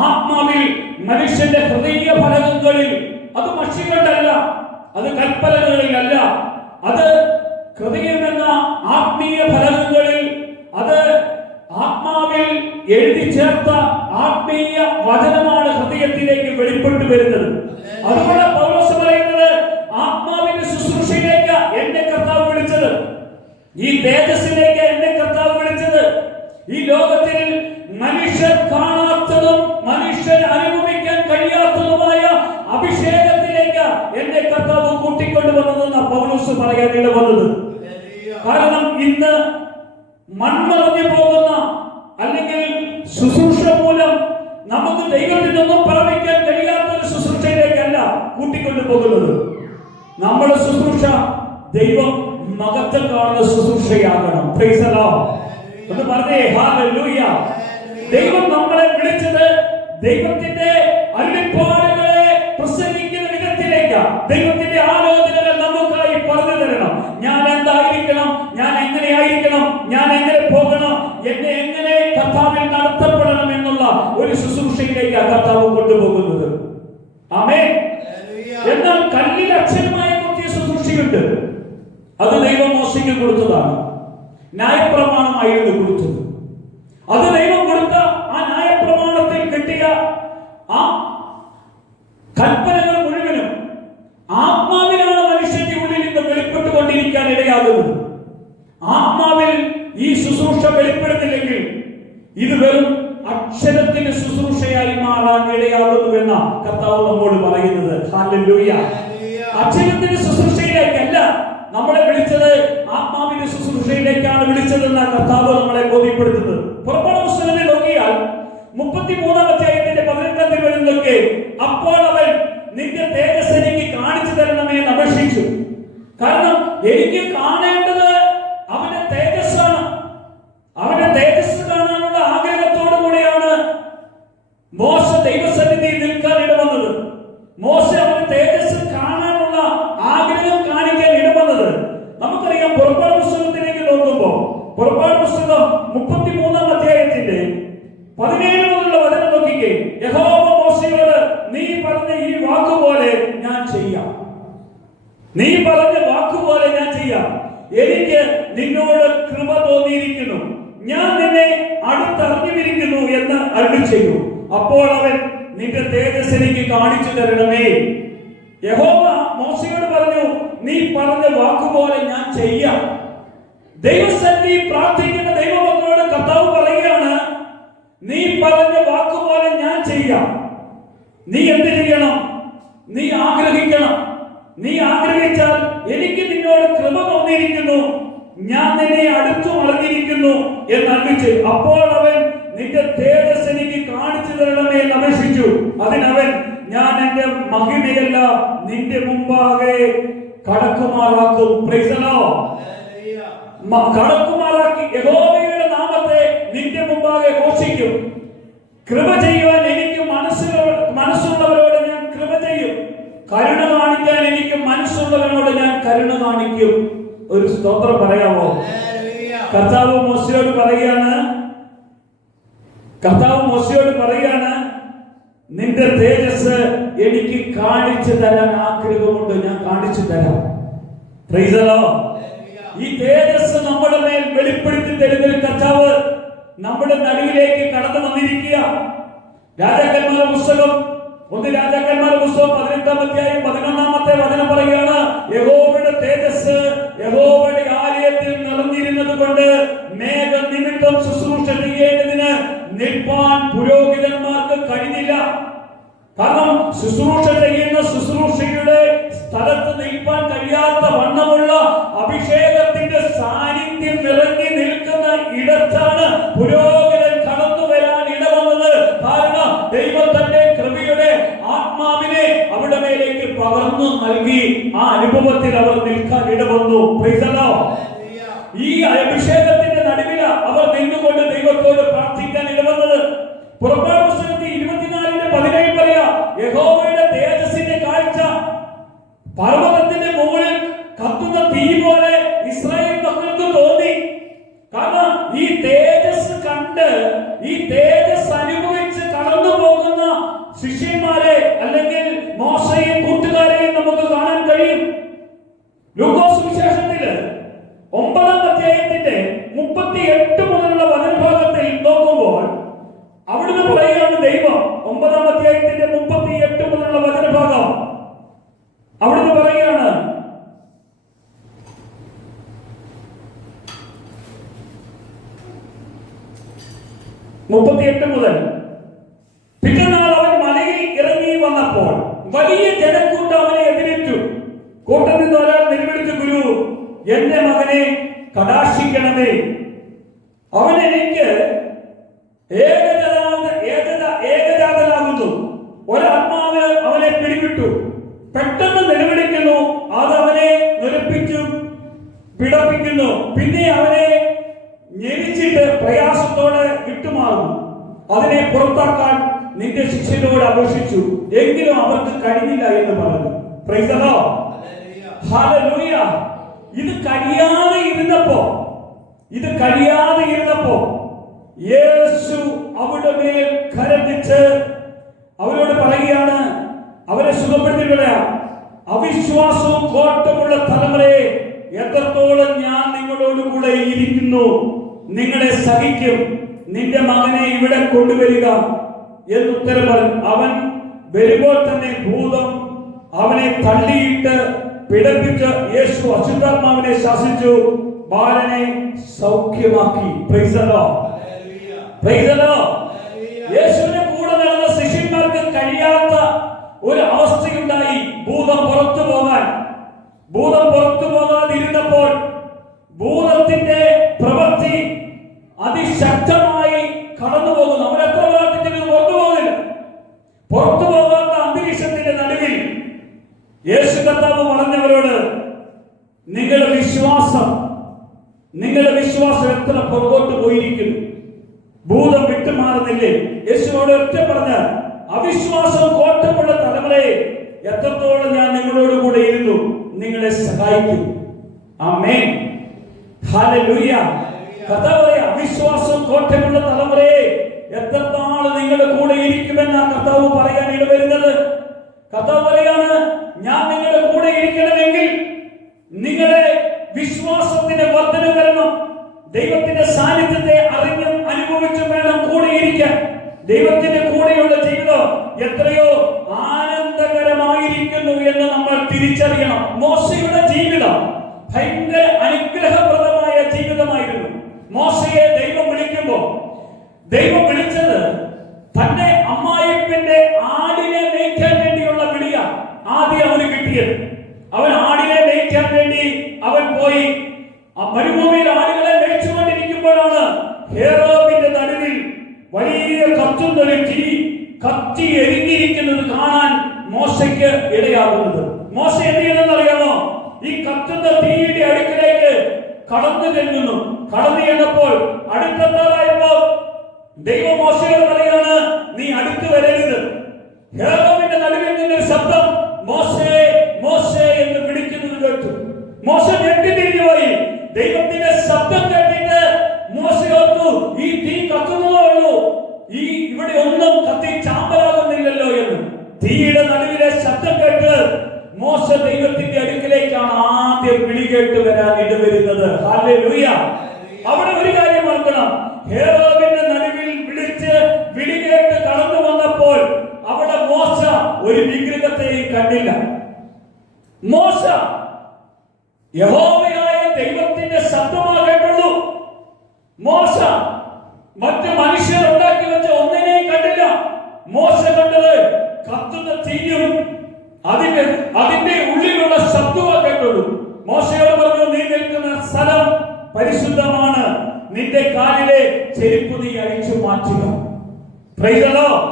ആത്മാവിൽ മനുഷ്യന്റെ ഹൃദയ ഫലകങ്ങളിൽ, അത് മഷികൊണ്ടല്ല, അത് കൽപ്പലകളിലല്ല, അത് ഹൃദയമെന്ന ആത്മീയ ഫലകങ്ങളിൽ, അത് ആത്മാവിൽ എഴുതി ചേർത്ത ആത്മീയ വചനമാണ് ഹൃദയത്തിലേക്ക് വെളിപ്പെട്ടു വരുന്നത്. അതുകൊണ്ട് പൗലോസ് പറയുന്നത്, ആത്മാവിന്റെ ശുശ്രൂഷയിലേക്ക് എന്നെ കർത്താവ് വിളിച്ചത്, ഈ തേജസ്സിലേക്ക് എന്നെ കർത്താവ് വിളിച്ചത്, ഈ ലോകത്തിൽ മനുഷ്യർ കാണാത്തതും മനുഷ്യർ അനുഭവിക്കാൻ കഴിയാത്തതുമായ അഭിഷേകത്തിലേക്ക് എന്നെ കർത്താവ് കൂട്ടിക്കൊണ്ടുവന്നതെന്ന് പൗലോസ് പറയാൻ ഇടവന്നത്. കാരണം ഇന്ന് മൺമറഞ്ഞു പോകുന്ന, അല്ലെങ്കിൽ ശുശ്രൂഷ മൂലം നമുക്ക് ദൈവത്തിൽ നിന്നും പ്രാപിക്കാൻ കഴിയാത്ത ഒരു ശുശ്രൂഷയിലേക്കല്ല കൂട്ടിക്കൊണ്ടു പോകുന്നത്. നമ്മുടെ ശുശ്രൂഷ ദൈവം മഹത്വം കാണുന്ന ശുശ്രൂഷയാകണം. Price the Lord. ഒന്ന് പറഞ്ഞേ ഹല്ലേലൂയ. ദൈവം നമ്മളെ വിളിച്ചത് ദൈവത്തിന്റെ അരുളിപ്പാടുകളെ പ്രസംഗിക്കുന്ന വിധത്തിലേക്കാണ്. ദൈവത്തിന്റെ ആലോചനകൾ നമുക്കായി പറഞ്ഞു തരണം. ഞാൻ എന്തായിരിക്കണം, ഞാൻ എങ്ങനെയായിരിക്കണം, ഞാൻ എങ്ങനെ പോകണം, എന്നെ എങ്ങനെ കർത്താവിൽ നടത്തപ്പെടണം എന്നുള്ള ഒരു ശുശ്രൂഷയിലേക്കാണ് കർത്താവ് കൊണ്ടുപോകുന്നത്. ആമേൻ. എന്നാൽ കല്ലിൽ അക്ഷരമായ കൊത്തിയ ശുശ്രൂഷയുണ്ട്. അത് ദൈവം മോശയ്ക്ക് കൊടുത്തതാണ്. ന്യായപ്രമാണമായിരുന്നു കൊടുത്തത്. അത് ദൈവം കൊടുത്ത ആ ന്യായപ്രമാണത്തിൽ കിട്ടിയ ആ കൽപ്പനകൾ മുഴുവനും ആത്മാവിലാണ് മനുഷ്യന്റെ ഉള്ളിൽ നിന്ന് വെളിപ്പെട്ടുകൊണ്ടിരിക്കാൻ ഇടയാകുന്നത്. ആത്മാവിൽ ഈ ശുശ്രൂഷ വെളിപ്പെടുന്നില്ലെങ്കിൽ ഇത് വെറും അക്ഷരത്തിന്റെ ശുശ്രൂഷയായി മാറാൻ ഇടയാകുന്നുവെന്ന കർത്താവ് നമ്മോട് പറയുന്നത്. ഹല്ലേലൂയ. അക്ഷരത്തിന്റെ ശുശ്രൂഷയിലേക്കല്ല നമ്മളെ വിളിച്ചത്, ആത്മാവിന്റെ ശുശ്രൂഷയിലേക്കാണ് വിളിച്ചതെന്ന കർത്താവ് നമ്മളെ ബോധ്യപ്പെടുത്തുന്നത്. പുറപ്പാട് പുസ്തകത്തിൽ നോക്കിയാൽ 33-ാം അധ്യായത്തിന്റെ 18-ാം തിരുവചനത്തിലൊക്കെ, അപ്പോൾ അവൻ നിന്റെ തേജസ് എനിക്ക് കാണിച്ചു തരണമേ എന്ന് അപേക്ഷിച്ചു. കാരണം എനിക്ക് കാണേണ്ടത് അവന്റെ തേജസ്സാണ്. അവന്റെ തേജസ് കാണാനുള്ള ആഗ്രഹത്തോടു കൂടിയാണ് മോശ ദൈവസന്നിധിയിൽ നിൽക്കാൻ ഇടവന്നത്. മോശ അവന്റെ തേജസ് കാണാനുള്ള ആഗ്രഹം കാണിക്കാൻ ഇടവന്നത്. നമുക്കറിയാം, പുറപ്പാട് പുസ്തകത്തിലേക്ക് നോക്കുമ്പോൾ പുറപ്പാട് പുസ്തകം 33-ാം അധ്യായത്തിന്റെ 17 മുതലുള്ള നിന്നോട് കൃപ തോന്നിയിരിക്കുന്നു, ഞാൻ നിന്നെ അടുത്തറിഞ്ഞിരിക്കുന്നു എന്ന് അരുളി ചെയ്തു. അപ്പോൾ അവൻ, നിന്റെ തേജസ് എനിക്ക് കാണിച്ചു തരണമേ. യഹോവ മോശയോട് പറഞ്ഞു, നീ പറഞ്ഞ വാക്കുപോലെ ഞാൻ ചെയ്യാം. ദൈവസന്നിധി പ്രാർത്ഥിക്കുന്ന ദൈവമക്കളോട് കർത്താവ് പറയുകയാണ്, നീ പറഞ്ഞ വാക്കുപോലെ ഞാൻ ചെയ്യാം. നീ എന്ത് ചെയ്യണം? നീ ആഗ്രഹിക്കണം. നീ ആഗ്രഹിച്ചാൽ എനിക്ക് നിന്നോട് കൃപ തോന്നിയിരിക്കുന്നു, ഞാൻ നിന്നെ അടുത്തു അറിഞ്ഞിരിക്കുന്നു എന്ന് അരുളിച്ചു. അപ്പോൾ അവൻ, നിന്റെ തേജസ് എനിക്ക് കാണിച്ചു തരണമേ എന്ന് അപേക്ഷിച്ചു. അതിനവൻ, ഞാൻ എന്റെ മഹിമയല്ല നിന്റെ മുമ്പാകെ കടക്കുമാറാക്കും. Praise the Lord. കടക്കുമാറാക്കി യഹോവയുടെ നാമത്തെ നിന്റെ മുമ്പാകെ ഘോഷിക്കും. കൃപ ചെയ്യുവാൻ എനിക്ക് മനസ്സുള്ളവരോട് ഞാൻ കൃപ ചെയ്യും. കരുണ കാണിക്കാൻ എനിക്ക് മനസ്സുള്ളവരോട് ഞാൻ കരുണ കാണിക്കും. ഒരു സ്തോത്രം പറയാമോ? കർത്താവ് മോശയോട് പറയുകയാണ്, നിന്റെ തേജസ് എനിക്ക് കാണിച്ചു തരാൻ ആഗ്രഹമുണ്ട്, ഞാൻ കാണിച്ചു തരാം. Price the Lord. ഈ തേജസ് നമ്മുടെ മേൽ വെളിപ്പെടുത്തി തരുന്ന കർത്താവ് നമ്മുടെ നടുവിലേക്ക് കടന്നു വന്നിരിക്കുക. രാജാക്കന്മാരുടെ പുസ്തകം 18-ാം അധ്യായം 11-ാമത്തെ വചനം പറയുകയാണ്, യഹോവയുടെ തേജസ് യഹോവയുടെ ആലയത്തിൽ നിറഞ്ഞിരുന്നത് കൊണ്ട് മേഘ നിമിത്തം ശുശ്രൂഷ ചെയ്യേണ്ടതിന് നിൽപ്പാൻ പുരോഹിതന്മാർക്ക് കഴിഞ്ഞില്ല. കാരണം ശുശ്രൂഷ ചെയ്യുന്ന ശുശ്രൂഷയുടെ സ്ഥലത്ത് നിൽപ്പാൻ കഴിയാത്ത വണ്ണമുള്ള അഭിഷേകത്തിന്റെ സാന്നിധ്യം നിറഞ്ഞു നിൽക്കുന്ന ഇടത്താണ് പുരോഹിതൻ കടന്നു വരാൻ ഇടവന്നത്. കാരണം ദൈവം തന്റെ കൃപയുടെ ആത്മാവിനെ അവിടെ മേലേക്ക് പകർന്നു നൽകി. ആ അനുഭവത്തിൽ അവർ നിൽക്കാൻ ഇടവന്നു. Price the Lord. ഈ അഭിഷേകത്തിന്റെ നടുവിൽ അവർ നിന്നുകൊണ്ട് ദൈവത്തോട് പ്രാർത്ഥിക്കാൻ ഇടവന്നത്. പുറപ്പാട് പുസ്തകത്തിൽ 24:17 പറയാ, യഹോവയുടെ തേജസ്സിന്റെ കാഴ്ച പർവ്വതത്തിന്റെ മുകളിൽ കത്തുന്ന തീ പോലെ ഇസ്രായേൽ മക്കൾക്ക് തോന്നി. കാരണം ഈ തേജസ് കണ്ട്, ഈ തേജസ് അനുഭവിച്ച് കടന്നു പോകുന്ന ശിഷ്യന്മാരെ അല്ലെങ്കിൽ മോശയെയും കൂട്ടുകാരെയും നമുക്ക് കാണാൻ കഴിയും. ലൂക്കോസ് സുവിശേഷത്തില് 9-ാം അധ്യായത്തിന്റെ 38 മുതലുള്ള വചനഭാഗത്തിൽ നോക്കുമ്പോൾ അവിടുന്ന് പറയുകയാണ് ദൈവം. 9-ാം അധ്യായത്തിന്റെ 38 മുതലുള്ള വചനഭാഗം അവിടുന്ന് പറയുകയാണ്, 38 മുതൽ, പിറ്റന്നാൾ അവൻ മലയിൽ ഇറങ്ങി വന്നപ്പോൾ വലിയ ജനക്കൂട്ടം അവനെ എതിരേറ്റു. കൂട്ടത്തിൽ നിന്ന് ഒരാൾ നിലവിളിച്ചു, ഗുരു, എന്റെ മകനെ കടാക്ഷിക്കണമേ, അവൻ എനിക്ക് ഏകജാതനാകുന്നു, ഒരാത്മാവ് അവനെ പിടിവിട്ടു. പെട്ടെന്ന് നിലവിളിക്കുന്നു, അത് അവനെ നിരപ്പിച്ചു പിടപ്പിക്കുന്നു, പിന്നെ അവനെ ഞെരിച്ചിട്ട് പ്രയാസത്തോടെ വിട്ടുമാറുന്നു. അതിനെ പുറത്താക്കാൻ നിന്റെ ശിഷ്യനോട് അപേക്ഷിച്ചു, എങ്കിലും അവർക്ക് കഴിഞ്ഞില്ല എന്ന് പറഞ്ഞു. Price the Lord. ഹല്ലേലൂയ. ഇത് കഴിയാതെ ഇരുന്നപ്പോ യേശു അവിടെ മേൽ കരം വെച്ച് അവരോട് പറയുകയാണ്, അവരെ സുഖപ്പെടുത്തിയില്ല, അവിശ്വാസവും കോട്ടമുള്ള തലമുറയെ എത്രത്തോളം ഞാൻ നിങ്ങളോട് കൂടെ ഇരിക്കുന്നു, നിങ്ങളെ സഹിക്കും, നിന്റെ മകനെ ഇവിടെ കൊണ്ടുവരിക എന്ന് ഉത്തരം പറഞ്ഞു. അവൻ വരുമ്പോൾ തന്നെ ഭൂതം അവനെ തള്ളിയിട്ട് പിടപ്പിച്ച് യേശു അശുദ്ധാത്മാവിനെ ശാസിച്ചു, ബാലനെ സൗഖ്യമാക്കി. Praise the Lord. Praise the Lord. യേശുവിന്റെ കൂടെ നടന്ന ശിഷ്യന്മാർക്ക് കഴിയാത്ത ഒരു അവസ്ഥയുണ്ടായി. ഭൂതം പുറത്തു പോകാതിരുന്നപ്പോൾ ഭൂതത്തിന്റെ പ്രവൃത്തി അതിശക്തമായി കടന്നു പോകുന്നു. അവരെത്ര പ്രാർത്ഥിച്ചിട്ട് പുറത്തു പോകാത്ത അന്തരീക്ഷത്തിന്റെ നടുവിൽ യേശു കർത്താവ് പറഞ്ഞവരോട്, നിങ്ങളുടെ വിശ്വാസം എത്ര പുറകോട്ട് പോയിരിക്കുന്നു, ഭൂതം വിട്ടുമാറുന്നില്ലേ? യേശുവോട് ഒറ്റ പറഞ്ഞ, അവിശ്വാസവും കോട്ടമുള്ള തലമുറയെ എത്രത്തോളം ഞാൻ നിങ്ങളോട് കൂടെ ഇരുന്നു, നിങ്ങളെ സഹായിക്കും. ആമേൻ. ഹല്ലേലൂയ. കർത്താവേ, അവിശ്വാസം കോട്ടമുള്ള തലമുറയെ എത്രനാൾ നിങ്ങളുടെ കൂടെ ഇരിക്കുമെന്ന കർത്താവ് പറയാൻ ഇടവരുന്നത്. കർത്താവ് പറയാണ്, ഞാൻ നിങ്ങളുടെ കൂടെ ഇരിക്കണമെങ്കിൽ നിങ്ങളെ വിശ്വാസത്തിന്റെ വർദ്ധനവ് ദൈവത്തിന്റെ സാന്നിധ്യത്തെ അറിഞ്ഞും അനുഭവിച്ചും വേണം കൂടെയിരിക്കാൻ. ദൈവത്തിന്റെ കൂടെയുള്ള ജീവിതം എത്രയോ ആനന്ദകരമായിരിക്കുന്നു എന്ന് നമ്മൾ തിരിച്ചറിയണം. മോശയുടെ ജീവിതം ഭയങ്കര അനുഗ്രഹപ്രദമായ ജീവിതമായിരുന്നു. മോശയെ ദൈവം വിളിക്കുമ്പോൾ ദൈവം വിളിച്ചത് തന്റെ അമ്മായിപ്പന്റെ ആടിനെ മേയ്ക്കാൻ വേണ്ടിയുള്ള വിളിയാണ് ആദ്യം അവന് കിട്ടിയത്. അവൻ ആടിനെ മേയ്ക്കാൻ വേണ്ടി അവൻ പോയി മരുഭൂമിയിൽ ആടുകളെ മേയിച്ചുകൊണ്ടിരിക്കുമ്പോഴാണ് ഹേറോദിന്റെ നടുവിൽ വലിയ കത്തുന്നൊരു തീ കത്തി എരിഞ്ഞിരിക്കുന്നത് കാണാൻ മോശയ്ക്ക് ഇടയാകുന്നത്. മോശ എന്ത് ചെയ്തെന്ന് അറിയാമോ? ഈ കത്തുന്ന തീയുടെ അടുക്കിലേക്ക് കടന്നു ചെല്ലുന്നു. കടന്നു ചെന്നപ്പോൾ അടുത്തെത്താറായപ്പോൾ ദൈവം മോശയോട് പറയാണ്, നീ അടുത്ത് വരരുത്. ഹേറോദിന്റെ നടുവിൽ നിന്നൊരു ശബ്ദം മോശേ മോശേ എന്ന് വിളിക്കുന്നത് കേട്ടു. മോശ ഞെട്ടിത്തിരിഞ്ഞു പോയി. ദൈവത്തിന്റെ ശബ്ദം കേട്ടിട്ട് മോശ ഓർത്തു, ഈ തീ കത്തുന്നതേ ഉള്ളൂ, ഇവിടെ ഒന്നും കത്തി ചാമ്പലാകുന്നില്ലല്ലോ എന്ന്. തീയുടെ നടുവിലെ ശബ്ദം കേട്ട് മോശ ദൈവത്തിന്റെ അടുക്കിലേക്കാണ് ആദ്യം വിളി കേട്ട് വരാൻ ഇടവരുന്നത്. ഹല്ലേലൂയ. അവിടെ ഒരു കാര്യം ഓർക്കണം, ഹേറോദിന്റെ നടുവിൽ വിളിച്ച് വിളി കേട്ട് കടന്നു വന്നപ്പോൾ അവിടെ മോശ ഒരു വിഗ്രഹത്തെയും കണ്ടില്ല. മോശ യഹോവയായ ദൈവത്തിന്റെ ശബ്ദമാ കേട്ടുള്ളൂ. മോശ മറ്റു മനുഷ്യർ ഉണ്ടാക്കി വെച്ച ഒന്നിനെയും കണ്ടില്ല. മോശ കണ്ടത് കത്തുന്ന തീയും അതിന്റെ ഉള്ളിലുള്ള ശബ്ദമാ കേട്ടുള്ളൂ. മോശയോട് പറഞ്ഞു, നീ നിൽക്കുന്ന സ്ഥലം പരിശുദ്ധമാണ്, നിന്റെ കാലിലെ ചെരുപ്പ് നീ അഴിച്ചു മാറ്റുക. Price the Lord.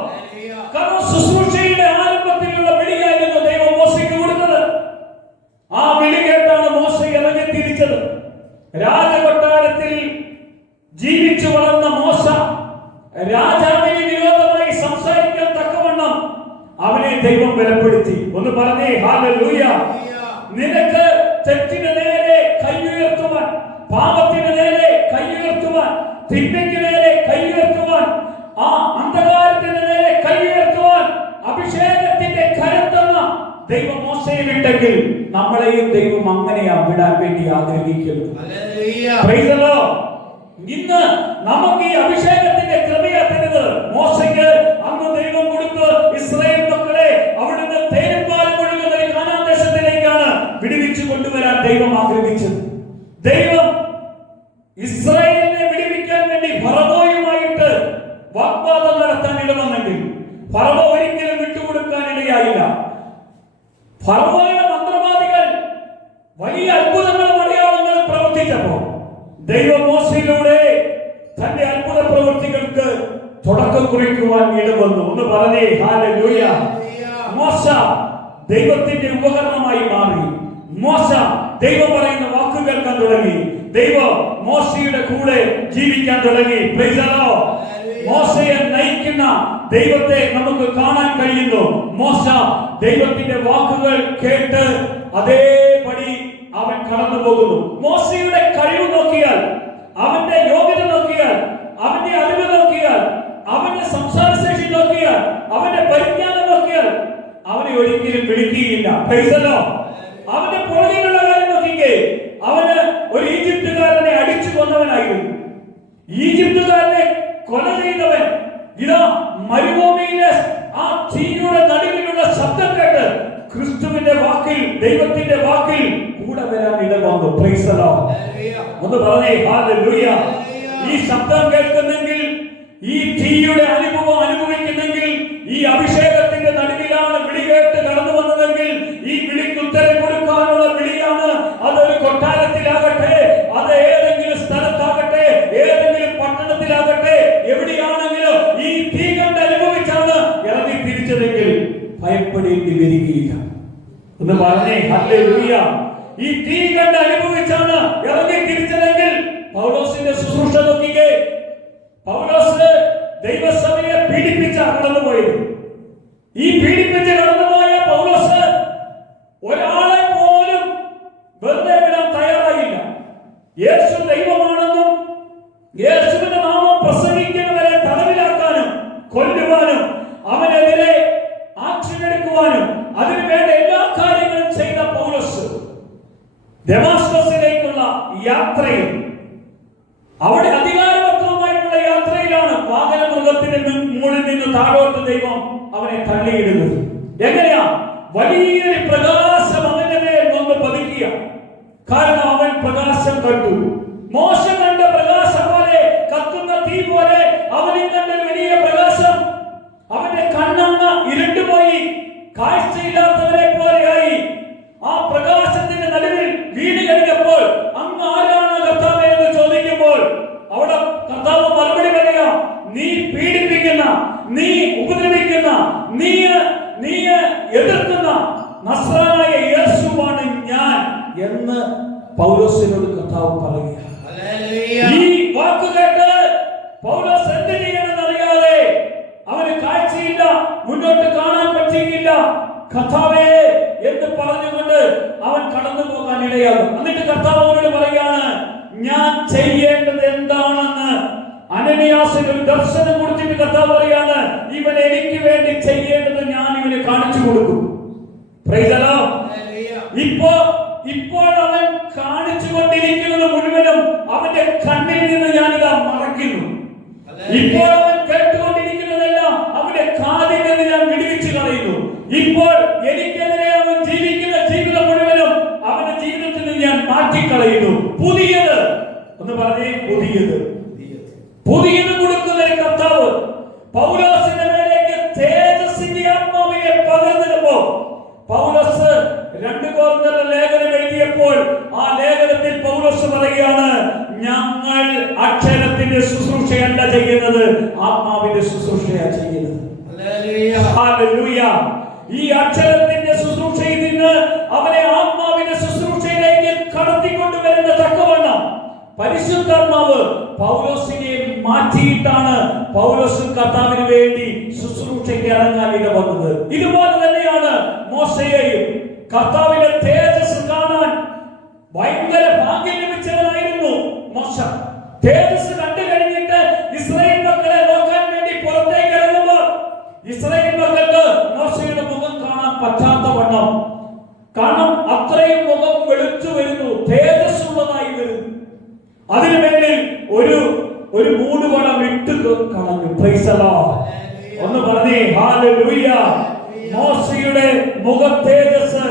കാരണം ശുശ്രൂഷയുടെ ആരംഭത്തിലുള്ള വിളിയായിരുന്നു ദൈവം മോശയ്ക്ക് കൊടുത്തത്. ആ വിളി കേട്ടാണ് മോശ ഇറങ്ങി തിരിച്ചത്. രാജകൊട്ടാരത്തിൽ ജീവിച്ചു വളർന്ന മോശ രാജാവിന് വിരോധമായി സംസാരിക്കാൻ തക്കവണ്ണം അവനെ ദൈവം ബലപ്പെടുത്തി. ഒന്ന് പറഞ്ഞേ ഹല്ലേലൂയ. നിനക്ക് തെറ്റിന് നേരെ കൈ ഉയർത്തുവാൻ, പാപത്തിന് നേരെ കൈ ഉയർത്തുവാൻ, തിന്മയ്ക്ക് നേരെ കൈ ഉയർത്തുവാൻ, ആ അന്ധകാരത്തിന് നേരെ കൈ ഉയർത്തുവാൻ അഭിഷേകത്തിന്റെ കരം തന്ന ദൈവം മോശയെ വിട്ടെങ്കിൽ നമ്മളെയും ദൈവം അങ്ങനെയാ വിടാൻ വേണ്ടി ആഗ്രഹിക്കുന്നു. Price the Lord. ഇന്ന് നമുക്ക് ഈ അഭിഷേകത്തിന്റെ കൃപയാ തരുന്നത്. മോശയ്ക്ക് അന്ന് ദൈവം കൊടുത്ത് ഇസ്രായേൽ മക്കളെ അവിടുന്ന് തേനും പാലും ഒഴുകുന്ന ഒരു കാനാൻ ദേശത്തിലേക്കാണ് വിടുവിച്ചു കൊണ്ടുവരാൻ ദൈവം ആഗ്രഹിച്ചത്. ദൈവം ഇസ്രായേലിനെ വിടുവിക്കാൻ വേണ്ടി ഫറവോയുമായിട്ട് വാഗ്വാദം നടത്താൻ ഇടവന്നെങ്കിൽ ഫറവോ ഒരിക്കലും വിട്ടുകൊടുക്കാൻ ഇടയായില്ല. ഫറവോയുടെ മന്ത്രവാദികൾ വലിയ അത്ഭുതങ്ങളും അടയാളങ്ങളും പ്രവർത്തിച്ചപ്പോൾ ദൈവം മോശയിലൂടെ തന്റെ അത്ഭുത പ്രവൃത്തികൾക്ക് തുടക്കം കുറിക്കുവാൻ ഇടവന്നു. ഒന്ന് പറഞ്ഞേ ഹല്ലേലൂയ. മോശ ദൈവത്തിന്റെ ഉപകരണമായി മാറി. മോശ ദൈവം പറയുന്ന വാക്ക് കേൾക്കാൻ തുടങ്ങി. ദൈവം മോശയുടെ കൂടെ ജീവിക്കാൻ തുടങ്ങി. Price the Lord. മോശയെ നയിക്കുന്ന ദൈവത്തെ നമുക്ക് കാണാൻ കഴിയുന്നു. മോശ ദൈവത്തിന്റെ വാക്കുകൾ കേട്ട് അതേപടി അവൻ കടന്നു പോകുന്നു. മോശയുടെ കഴിവ് നോക്കിയാൽ, അവന്റെ യോഗ്യത നോക്കിയാൽ, അവന്റെ അറിവ് നോക്കിയാൽ, അവന്റെ സംസാരശേഷി നോക്കിയാൽ, അവന്റെ പരിജ്ഞാനം നോക്കിയാൽ അവനെ ഒരിക്കലും വിളിക്കുകയില്ല. Price the Lord. അവന്റെ പുറകിലുള്ള കാര്യം നോക്കിക്കേ, അവന് ഒരു ഈജിപ്തുകാരനെ അടിച്ചു കൊന്നവനായിരുന്നു. ഈജിപ്തുകാരനെ കൊല ചെയ്തവൻ ഇതാ മരുഭൂമിയിലെ ആ തീയുടെ നടുവിലുള്ള ശബ്ദം കേട്ട് ക്രിസ്തുവിന്റെ വാക്കിൽ, ദൈവത്തിന്റെ വാക്കിൽ കൂടെ വരാൻ ഇടവന്നു. Price the Lord. ഒന്ന് പറഞ്ഞേ ഹല്ലേലൂയ. ഈ ശബ്ദം കേൾക്കുന്നെങ്കിൽ, ഈ തീയുടെ അനുഭവം അനുഭവിക്കുന്നെങ്കിൽ, ഈ അഭിഷേകത്തിന്റെ നടുവിലാണ് വിളി കേട്ട് കടന്നു വന്നതെങ്കിൽ, ഈ വിളിക്ക് ഉത്തരം കൊടുക്കാനുള്ള വിളിയാണ്. അതൊരു കൊട്ടാരത്തിലാകട്ടെ, അത് ഏതെങ്കിലും സ്ഥലത്താകട്ടെ, ഏതെങ്കിലും പട്ടണത്തിലാകട്ടെ, എവിടെയാണെങ്കിലും ഈ തീ കണ്ട് അനുഭവിച്ചാണ് ഇറങ്ങി തിരിച്ചതെങ്കിൽ ഭയപ്പെടേണ്ടി വരികയില്ല. ഒന്ന് പറഞ്ഞേ ഹല്ലേലൂയ. ഈ തീ കണ്ട് അനുഭവിച്ചാണ് ഇറങ്ങി തിരിച്ചതെങ്കിൽ പൗലോസിന്റെ ശുശ്രൂഷ നോക്കിക്കേ. പൗലോസ് ദൈവസഭയെ പീഡിപ്പിച്ച കടന്നുപോയത്. ഈ പീഡിപ്പിച്ച് കടന്നുപോയ പൗലോസ് ഒരാളെ പോലും വെറുതെ വിടാൻ തയ്യാറായില്ല. യേശു ദൈവമാണെന്നും യേശുവിന്റെ നാമം പ്രസംഗിക്കുന്നവരെ തടവിലാക്കാനും കൊല്ലുവാനും അവനെതിരെ ആക്ഷൻ എടുക്കുവാനും അതിനുവേണ്ട എല്ലാ കാര്യങ്ങളും ചെയ്ത പൗലോസ് ദമാസ്കസിലേക്കുള്ള യാത്രയിൽ അവിടെ അധികാരപത്രവുമായിട്ടുള്ള യാത്രയിലാണ് വാഹനമൃഗത്തിന്റെ മുകളിൽ നിന്ന് താഴോട്ട് ദൈവം അവനെ തള്ളിയിടുന്നത്. എങ്ങനെയാ? വലിയൊരു പ്രകാശം അവന്റെ മേൽ വന്ന് പതിക്കുക. കാരണം അവൻ പ്രകാശം കണ്ടു. മോശ കണ്ട പ്രകാശം പോലെ, കത്തുന്ന തീ പോലെ അവനും കണ്ടൊരു വലിയ പ്രകാശം. അവന്റെ കണ്ണങ്ങ് ഇരുണ്ടുപോയി, കാഴ്ചയില്ലാത്തവരെ പോലെയായി. ആ പ്രകാശത്തിന്റെ നടുവിൽ വീട് കഴിഞ്ഞപ്പോൾ അങ്ങ് ആരാണ് കർത്താവേ എന്ന് ചോദിക്കുമ്പോൾ അവിടെ കർത്താവ് മറുപടി പറയുക, നീ പീഡിപ്പിക്കുന്ന, നീ ഉപദ്രവിക്കുന്ന, നീ എതിർക്കുന്ന നസ്രായനായ യേശുവാണ് ഞാൻ എന്ന് പൗലോസിനോട് കർത്താവ് പറയുക. ഈ വാക്ക് കേട്ട് പൗലോസ് എന്ത് ചെയ്യണമെന്ന് അറിയാതെ, അവന് കാഴ്ചയില്ല, മുന്നോട്ട് കാണാൻ പറ്റിയില്ല. കർത്താവേ എന്ന് പറഞ്ഞുകൊണ്ട് അവൻ കടന്നു പോകാൻ ഇടയാകും. എന്നിട്ട് കർത്താവ് അവനോട് പറയുകയാണ്, ഞാൻ ചെയ്യേണ്ടത് എന്താണെന്ന്. അനനിയാസിന് ഒരു ദർശനം കൊടുത്തിട്ട് കർത്താവ് പറയാണ്, ഇവൻ എനിക്ക് വേണ്ടി ചെയ്യേണ്ടത് ഞാൻ ഇവന് കാണിച്ചു കൊടുക്കും. Price the Lord. ഇപ്പോൾ അവൻ കാണിച്ചു കൊണ്ടിരിക്കുന്നത് മുഴുവനും അവന്റെ കണ്ണിൽ നിന്ന് ഞാനിതാ മറയ്ക്കുന്നു. ഇപ്പോൾ അവൻ കേട്ടുകൊണ്ടിരിക്കുന്നതെല്ലാം അവന്റെ കാതിൽ നിന്ന് ഞാൻ വിടുവിച്ചു കളയുന്നു. ഇപ്പോൾ എനിക്കെതിരെ അവൻ ജീവിക്കുന്ന ജീവിതം മുഴുവനും അവന്റെ ജീവിതത്തിൽ നിന്ന് ഞാൻ മാറ്റിക്കളയുന്നു. പുതിയത് എന്ന് പറഞ്ഞേ, പുതിയത് കൊടുക്കുന്ന ഒരു കർത്താവ് പൗലോസിന്റെ മേലേക്ക് തേജസ്സിന്റെ ആത്മാവിനെ പകർന്നിടുമ്പോ, പൗലോസ് 2 കൊരിന്ത്യർ ലേഖനം എഴുതിയപ്പോൾ ആ ലേഖനത്തിൽ പൗലോസ് പറയുകയാണ്, ഞങ്ങൾ അക്ഷരത്തിന്റെ ശുശ്രൂഷയല്ല ചെയ്യുന്നത്, ആത്മാവിന്റെ ശുശ്രൂഷയാണ് ചെയ്യുന്നത്. ഹല്ലേലൂയ. ഈ അക്ഷരത്തിന്റെ ശുശ്രൂഷയിൽ നിന്ന് അവനെ ആത്മാവിന്റെ ശുശ്രൂഷയിലേക്ക് കടത്തിക്കൊണ്ടുവരുന്ന തക്കവണ്ണം പരിശുദ്ധാത്മാവ് പൗലോസിനെ മാറ്റിയിട്ടാണ് പൗലോസ് കർത്താവിന് വേണ്ടി ശുശ്രൂഷയ്ക്ക് ഇറങ്ങാൻ ഇടവന്നത്. ഇതുപോലെ തന്നെയാണ് മോശയെയും. കർത്താവിന്റെ തേജസ് കാണാൻ ഭയങ്കര ഭാഗ്യം ലഭിച്ചവനായിരുന്നു മോശ. തേജസ് കണ്ടു കഴിഞ്ഞിട്ട് ഇസ്രായേൽ മക്കളെ നോക്കാൻ വേണ്ടി പുറത്തേക്ക് ഇറങ്ങുമ്പോൾ ഇസ്രായേൽ മക്കൾക്ക് മോശയുടെ മുഖം കാണാൻ പറ്റാത്തവണ്ണം, കാരണം അത്രയും മുഖം വെളുത്തു വരുന്നു, തേജസ് ഉള്ളതായി വരുന്നു. അതിനുവേണ്ടി ഒരു മൂടുപടം ഇട്ട് കളഞ്ഞു. Price the Lord. ഒന്ന് പറഞ്ഞേ ഹല്ലേലൂയ. മോശയുടെ മുഖ തേജസ്,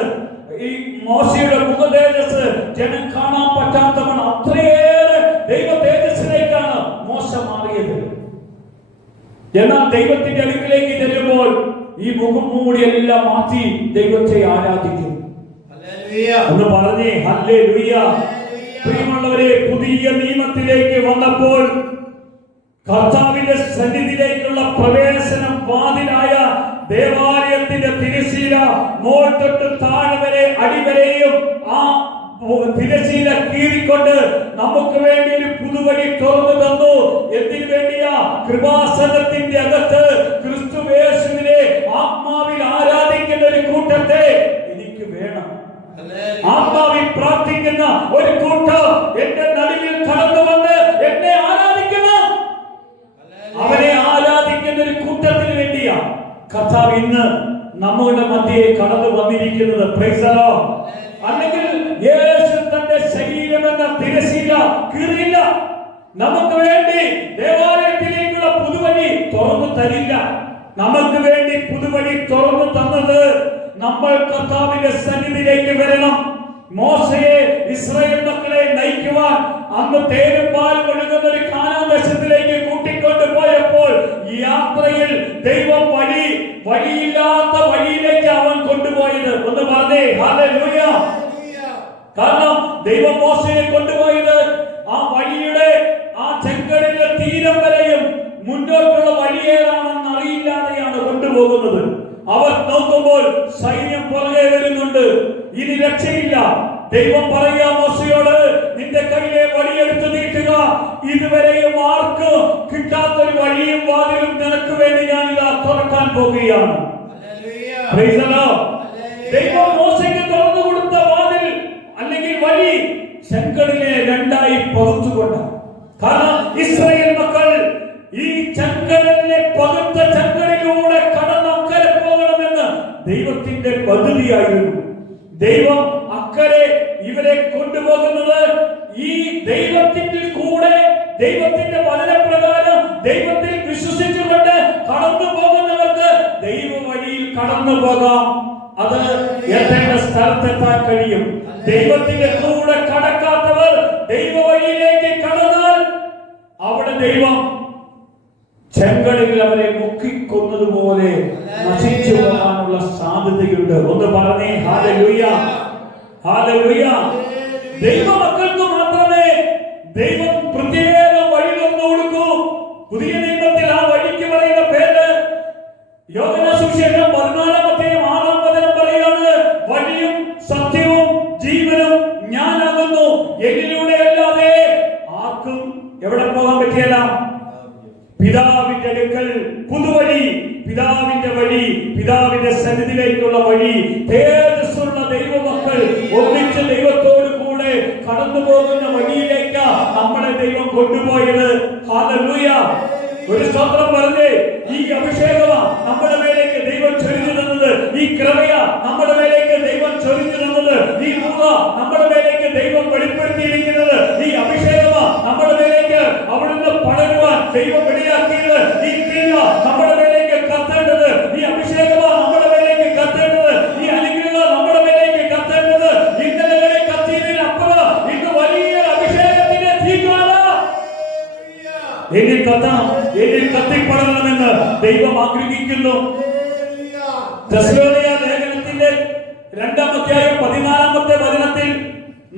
ഈ മോശയുടെ മുഖ തേജസ് ജനം കാണാൻ പറ്റാത്തവണ്ണം അത്രയേറെ ദൈവ തേജസ്സിലേക്കാണ് മോശ മാറിയത്. എന്നാൽ ദൈവത്തിന്റെ അടുക്കിലേക്ക് ചെല്ലുമ്പോൾ ഈ മുഖം മൂടിയെല്ലാം മാറ്റി ദൈവത്തെ ആരാധിക്കും. ഒന്ന് പറഞ്ഞേ ഹല്ലേലൂയ. പ്രിയമുള്ളവരെ, പുതിയ നിയമത്തിലേക്ക് വന്നപ്പോൾ കർത്താവിന്റെ സന്നിധിയിലേക്കുള്ള പ്രവേശനം വാതിലായ ദേവാലയത്തിന്റെ തിരശീല മോൾ തൊട്ട് താഴെ വരെ അടിവരെയും ആ തിരശീല കീറിക്കൊണ്ട് നമുക്ക് വേണ്ടി ഒരു പുതുവഴി തുറന്നു തന്നു. എന്തിനു വേണ്ടിയാ? കൃപാസനത്തിന്റെ അകത്ത് ക്രിസ്തുയേശുവിനെ ആത്മാവിൽ ആരാധിക്കുന്ന ഒരു കൂട്ടത്തെ എനിക്ക് വേണം. ആത്മാവിൽ പ്രാർത്ഥിക്കുന്ന ഒരു കൂട്ടം എന്റെ നടുവിൽ കടന്നു വന്ന് എന്നെ ആരാധിക്കണം. അവനെ ആരാധിക്കുന്ന ഒരു കൂട്ടത്തിന് വേണ്ടിയാ കർത്താവ് ഇന്ന് നമ്മുടെ മധ്യേ കടന്നു വന്നിരിക്കുന്നത്. Price the Lord. അല്ലെങ്കിൽ യേശു തന്റെ ശരീരം എന്ന തിരശീല കീറില്ല. നമുക്ക് വേണ്ടി ദേവാലയത്തിലേക്കുള്ള പുതുവഴി തുറന്നു തരില്ല. നമുക്ക് വേണ്ടി പുതുവഴി തുറന്നു തന്നത് നമ്മൾ കർത്താവിന്റെ സന്നിധിയിലേക്ക് വരണം. മോശയെ ഇസ്രായേൽ മക്കളെ നയിക്കുവാൻ അന്ന് തേനും പാലും ഒഴുകുന്ന ഒരു കാനാൻ ദേശത്തിലേക്ക് കൂട്ടിക്കൊണ്ട് പോയപ്പോൾ ഈ യാത്രയിൽ ദൈവം വഴിയില്ലാത്ത വഴിയിലേക്ക് അവൻ കൊണ്ടുപോയത്. ഒന്ന് പറഞ്ഞേ ഹല്ലേലൂയ. കാരണം ദൈവം മോശയെ കൊണ്ടുപോയത് ആ വഴിയുടെ ആ ചെങ്കടലിലെ തീരം വരെയും മുന്നോട്ടുള്ള വഴി ഏതാണെന്ന് അറിയില്ലാതെയാണ് കൊണ്ടുപോകുന്നത്. അവർ നോക്കുമ്പോൾ സൈന്യം പുറകെ വരുന്നുണ്ട്, ഇനി രക്ഷയില്ല. ദൈവം പറയാ മോശയോട്, നിന്റെ കയ്യിലെ വടിയെടുത്ത് നീട്ടുക, ഇതുവരെയും ആർക്കും കിട്ടാത്തൊരു വഴിയും വാതിലും നിനക്ക് വേണ്ടി ഞാൻ ഇതാ തുറക്കാൻ പോകുകയാണ്. ദൈവം മോശയ്ക്ക് തുറന്നു കൊടുത്ത വാതിൽ അല്ലെങ്കിൽ വഴി ചെങ്കടലിനെ 2ആയി പകുത്തുകൊണ്ട്, കാരണം ഇസ്രായേൽ മക്കൾ ഈ ചെങ്കടലിനെ പകുത്ത ചെങ്കടലിലൂടെ കടന്നക്കരെ പോകണമെന്ന് ദൈവത്തിന്റെ പദ്ധതിയായിരുന്നു. ദൈവം അക്കരെ ഇവരെ കൊണ്ടുപോകുന്നത് ഈ ദൈവത്തിന്റെ കൂടെ ദൈവത്തിന്റെ വചനപ്രകാരം ദൈവത്തിൽ വിശ്വസിച്ചുകൊണ്ട് കടന്നു പോകുന്നവർക്ക് ദൈവ വഴിയിൽ കടന്നു പോകാം. അത് എത്തേണ്ട സ്ഥലത്തെത്താൻ കഴിയും. ദൈവത്തിന്റെ കൂടെ കടക്കാത്തവർ ദൈവ വഴിയിലേക്ക് കടന്നാൽ അവിടെ ദൈവം ചെങ്കടലിൽ അവരെ മുക്കിക്കൊന്നതുപോലെ നശിച്ചു പോകാനുള്ള സാധ്യതയുണ്ട്. ഒന്ന് പറഞ്ഞേ ഹല്ലേലൂയ, ഹല്ലേലൂയ. ദൈവമക്കൾക്ക് മാത്രമേ ദൈവം പ്രത്യേക വഴി തുറന്നു കൊടുക്കൂ. പുതിയ നിയമത്തിൽ ആ വഴിക്ക് പറയുന്ന പേര് യോഹന്നാൻ സുവിശേഷം 14:6 പറയാണ്, വഴിയും സത്യവും ജീവനും ഞാനാകുന്നു, എന്നിലൂടെ അല്ലാതെ ആർക്കും എവിടെ പോകാൻ പറ്റിയല്ല. പിതാവിന്റെ അടുക്കൽ പുതുവഴി, പിതാവിന്റെ വഴി, പിതാവിന്റെ സന്നിധിയിലേക്കുള്ള വഴി. തേജസ്സുള്ള ദൈവമക്കൾ ഒന്നിച്ച് ദൈവത്തോട് കൂടെ കടന്നു പോകുന്ന വഴിയിലേക്ക് നമ്മളെ ദൈവം കൊണ്ടുപോയത്. ഹല്ലേലൂയ. ഒരു സ്തോത്രം പറഞ്ഞേ. ഈ അഭിഷേകമാ നമ്മുടെ മേലേക്ക് ദൈവം ചൊരിഞ്ഞു തന്നത്. ഈ കൃപയാ നമ്മുടെ മേലേക്ക് ദൈവം ചൊരിഞ്ഞു തന്നത്. ഈ മൂക നമ്മുടെ മേലേക്ക് ദൈവം വെളിപ്പെടുത്തിയിരിക്കുന്നത്. ഈ അഭിഷേകമാ നമ്മുടെ മേലേക്ക് അവിടുന്ന് പടരുവാൻ ദൈവം വെളിയാക്കിയത്. ഈ ക്രിയ നമ്മുടെ മേലേക്ക് കത്തേണ്ടത്. ഈ അഭിഷേകമാ നമ്മുടെ മേലേക്ക് കത്തേണ്ടത്. ഈ അനുഗ്രഹം നമ്മുടെ മേലേക്ക് കത്തേണ്ടത്. ഇന്നലെ വരെ കത്തിയതിനപ്പുറം ഇന്ന് വലിയ അഭിഷേകത്തിന്റെ തീജ്വാല എന്നിൽ കത്തണം, എന്നിൽ കത്തിപ്പടരണമെന്ന് ദൈവം ആഗ്രഹിക്കുന്നു. തെസ്സലോനിക്ക ലേഖനത്തിന്റെ 2-ാം അധ്യായം 14-ാമത്തെ വചനത്തിൽ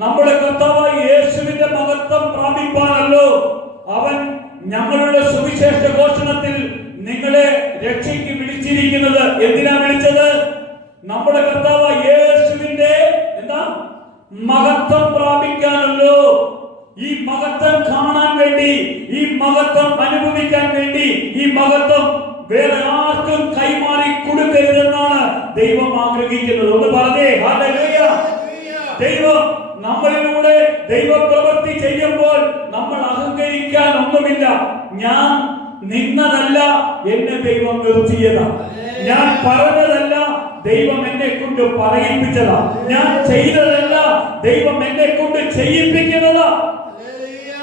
നമ്മുടെ കർത്താവായ യേശുവിന്റെ മഹത്വം പ്രാപിപ്പാനല്ലോ അവൻ ഞങ്ങളുടെ സുവിശേഷ ഘോഷണത്തിൽ നിങ്ങളെ രക്ഷയ്ക്ക് വിളിച്ചിരിക്കുന്നത്. എന്തിനാ വിളിച്ചത്? നമ്മുടെ കർത്താവായ യേശുവിന്റെ എന്താ മഹത്വം പ്രാപിക്കാനല്ലോ. ഈ മഹത്വം കാണാൻ വേണ്ടി, ഈ മഹത്വം അനുഭവിക്കാൻ വേണ്ടി, ഈ മഹത്വം വേറെ ആർക്കും കൈമാറി കൊടുക്കരുതെന്നാണ് ദൈവം ആഗ്രഹിക്കുന്നത്. ഒന്ന് പറഞ്ഞേ ഹല്ലേലൂയ. ദൈവം നമ്മളിലൂടെ ദൈവപ്രവൃത്തി ചെയ്യുമ്പോൾ നമ്മൾ അഹങ്കരിക്കാൻ ഒന്നുമില്ല. ഞാൻ നിന്നതല്ല, എന്നെ ദൈവം നിർത്തിയതാ. ഞാൻ പറഞ്ഞതല്ല, ദൈവം എന്നെ കൊണ്ട് പറയിപ്പിച്ചതാ. ഞാൻ ചെയ്തതല്ല, ദൈവം എന്നെ കൊണ്ട് ചെയ്യിപ്പിക്കുന്നതാ.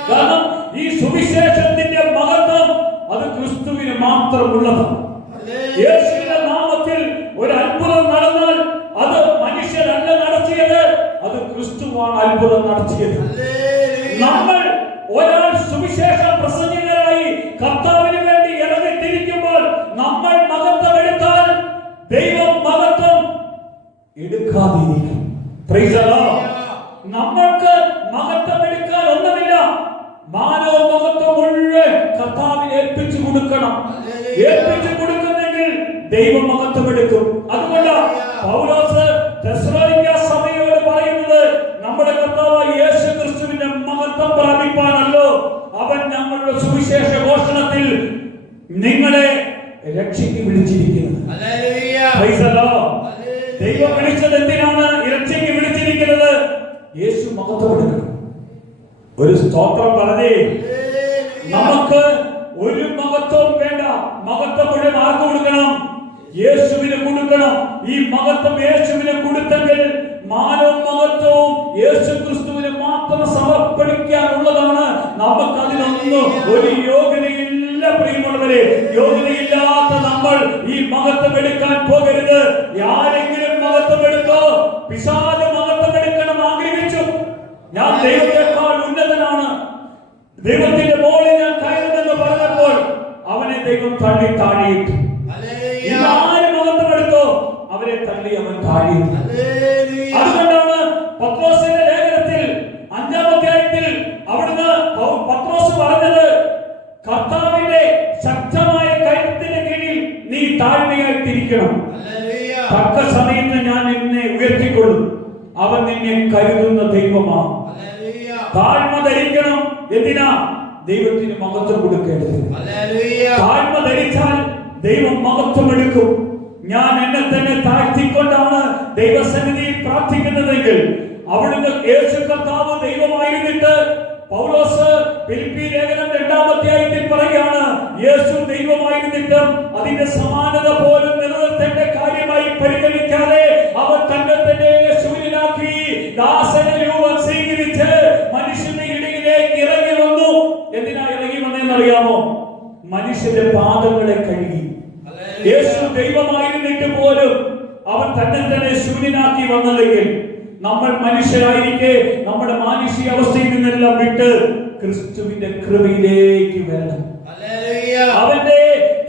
കാരണം ഈ സുവിശേഷത്തിന്റെ മഹത്വം അത് ക്രിസ്തുവിന് മാത്രമുള്ളതാണ്. യേശുവിന്റെ നാമത്തിൽ ഒരു അത്ഭുതം നടന്നാൽ അത് മനുഷ്യരല്ല നടത്തിയത്, അത് ക്രിസ്തുവാണ് അത്ഭുതം നടത്തിയത്. നമ്മൾ ഒരാൾ സുവിശേഷ പ്രസംഗകരായി കർത്താവിന് വേണ്ടി ഇറങ്ങിത്തിരിക്കുമ്പോൾ നമ്മൾ മഹത്വം എടുത്താൽ ദൈവം മഹത്വം എടുക്കാതിരിക്കും. Price the Lord. നമ്മൾക്ക് മഹത്വം എടുക്കാൻ ഒന്നുമില്ല. മാനവ മഹത്വം മുഴുവൻ കർത്താവിന് ഏൽപ്പിച്ചു കൊടുക്കണം. ഏൽപ്പിച്ചു കൊടുക്കുന്നെങ്കിൽ ദൈവം മഹത്വം എടുക്കും. അതുകൊണ്ട് പൗലോസ് തെസ്സലോനിക്ക സഭയോട് പറയുന്നത്, നമ്മുടെ കർത്താവായ യേശു ക്രിസ്തുവിന്റെ മഹത്വം പ്രാപിപ്പാനല്ലോ അവൻ ഞങ്ങളുടെ സുവിശേഷ ഘോഷണത്തിൽ നിങ്ങളെ രക്ഷയ്ക്ക് വിളിച്ചിരിക്കുന്നത്. Price the Lord. ദൈവം വിളിച്ചത് എന്തിനാണ്? രക്ഷയ്ക്ക് വിളിച്ചിരിക്കുന്നത്. യേശു മഹത്വം എടുക്കണം. ഒരു സ്തോത്രം പറഞ്ഞേ. നമുക്ക് ഒരു മഹത്വം വേണ്ട. മഹത്വം മുഴുവൻ ആർക്ക് കൊടുക്കണം? യേശുവിന് കൊടുക്കണം. ഈ മഹത്വം യേശുവിന് കൊടുത്തെങ്കിൽ മാനവ മഹത്വവും യേശു ക്രിസ്തുവിന് മാത്രം സമർപ്പിക്കാനുള്ളതാണ്. നമുക്ക് അതിനൊന്നും ഒരു യോഗ്യതയില്ല പ്രിയമുള്ളവരെ. യോഗ്യതയില്ലാത്ത നമ്മൾ ഈ മഹത്വം എടുക്കാൻ പോകരുത്. ആരെങ്കിലും മഹത്വം എടുത്തോ? പിശാച് മഹത്വം എടുക്കണം ആഗ്രഹിച്ചു. ഞാൻ ദൈവത്തെക്കാൾ ഉന്നതനാണ്, ദൈവത്തിന്റെ മുകളിൽ ഞാൻ കയറുമെന്ന് പറഞ്ഞപ്പോൾ അവനെ ദൈവം തള്ളി താഴെയിട്ടു. ഇന്ന് ആര് മഹത്വം എടുത്തോ അവരെ തള്ളി അവൻ താഴെയിട്ടു. അതുകൊണ്ടാണ് പത്രോസിന്റെ ലേഖനത്തിൽ 5-ാം അധ്യായത്തിൽ അവിടുന്ന് പത്രോസ് പറഞ്ഞത്, കർത്താവിന്റെ ശക്തമായ കരുത്തിന്റെ കീഴിൽ നീ താഴ്മയായിട്ടിരിക്കണം. തക്ക സമയത്ത് ഞാൻ നിന്നെ ഉയർത്തിക്കൊള്ളും. അവൻ നിന്നെ കരുതുന്ന ദൈവമാണ്. താഴ്മ ധരിക്കണം. എന്തിനാ? ദൈവത്തിന് മഹത്വം കൊടുക്കേണ്ടത്. താഴ്മ ധരിച്ചാൽ ദൈവം മഹത്വം എടുക്കും. ഞാൻ എന്നെ തന്നെ താഴ്ത്തിക്കൊണ്ടാണ് ദൈവസന്നിധിയിൽ പ്രാർത്ഥിക്കുന്നതെങ്കിൽ അവിടുന്ന് യേശു കർത്താവ് ദൈവമായിരുന്നിട്ട് പൗലോസ് ഫിലിപ്പി ലേഖനം 2-ാം അധ്യായത്തിൽ പറയുകയാണ്, യേശു ദൈവമായിരുന്നിട്ടും അതിന്റെ സമാനത പോലും നിലനിർത്തേണ്ട കാര്യമായി പരിഗണിക്കാതെ അവൻ തന്നെ തന്നെ യേശുവിനാക്കി ദാസന്റെ രൂപം സ്വീകരിച്ച് മനുഷ്യന്റെ ഇടയിലേക്ക് ഇറങ്ങി വന്നു. എന്തിനാ മനുഷ്യന്റെ പാദങ്ങളെ കഴുകി. യേശു ദൈവമായിരുന്നിട്ട് പോലും അവൻ തന്നെ ശൂന്യനാക്കി വന്നതെങ്കിൽ നമ്മൾ മനുഷ്യരായിരിക്കെ നമ്മുടെ മാനുഷിക അവസ്ഥയിൽ നിന്നെല്ലാം വിട്ട് ക്രിസ്തുവിന്റെ കൃപയിലേക്ക് വരണം. അവന്റെ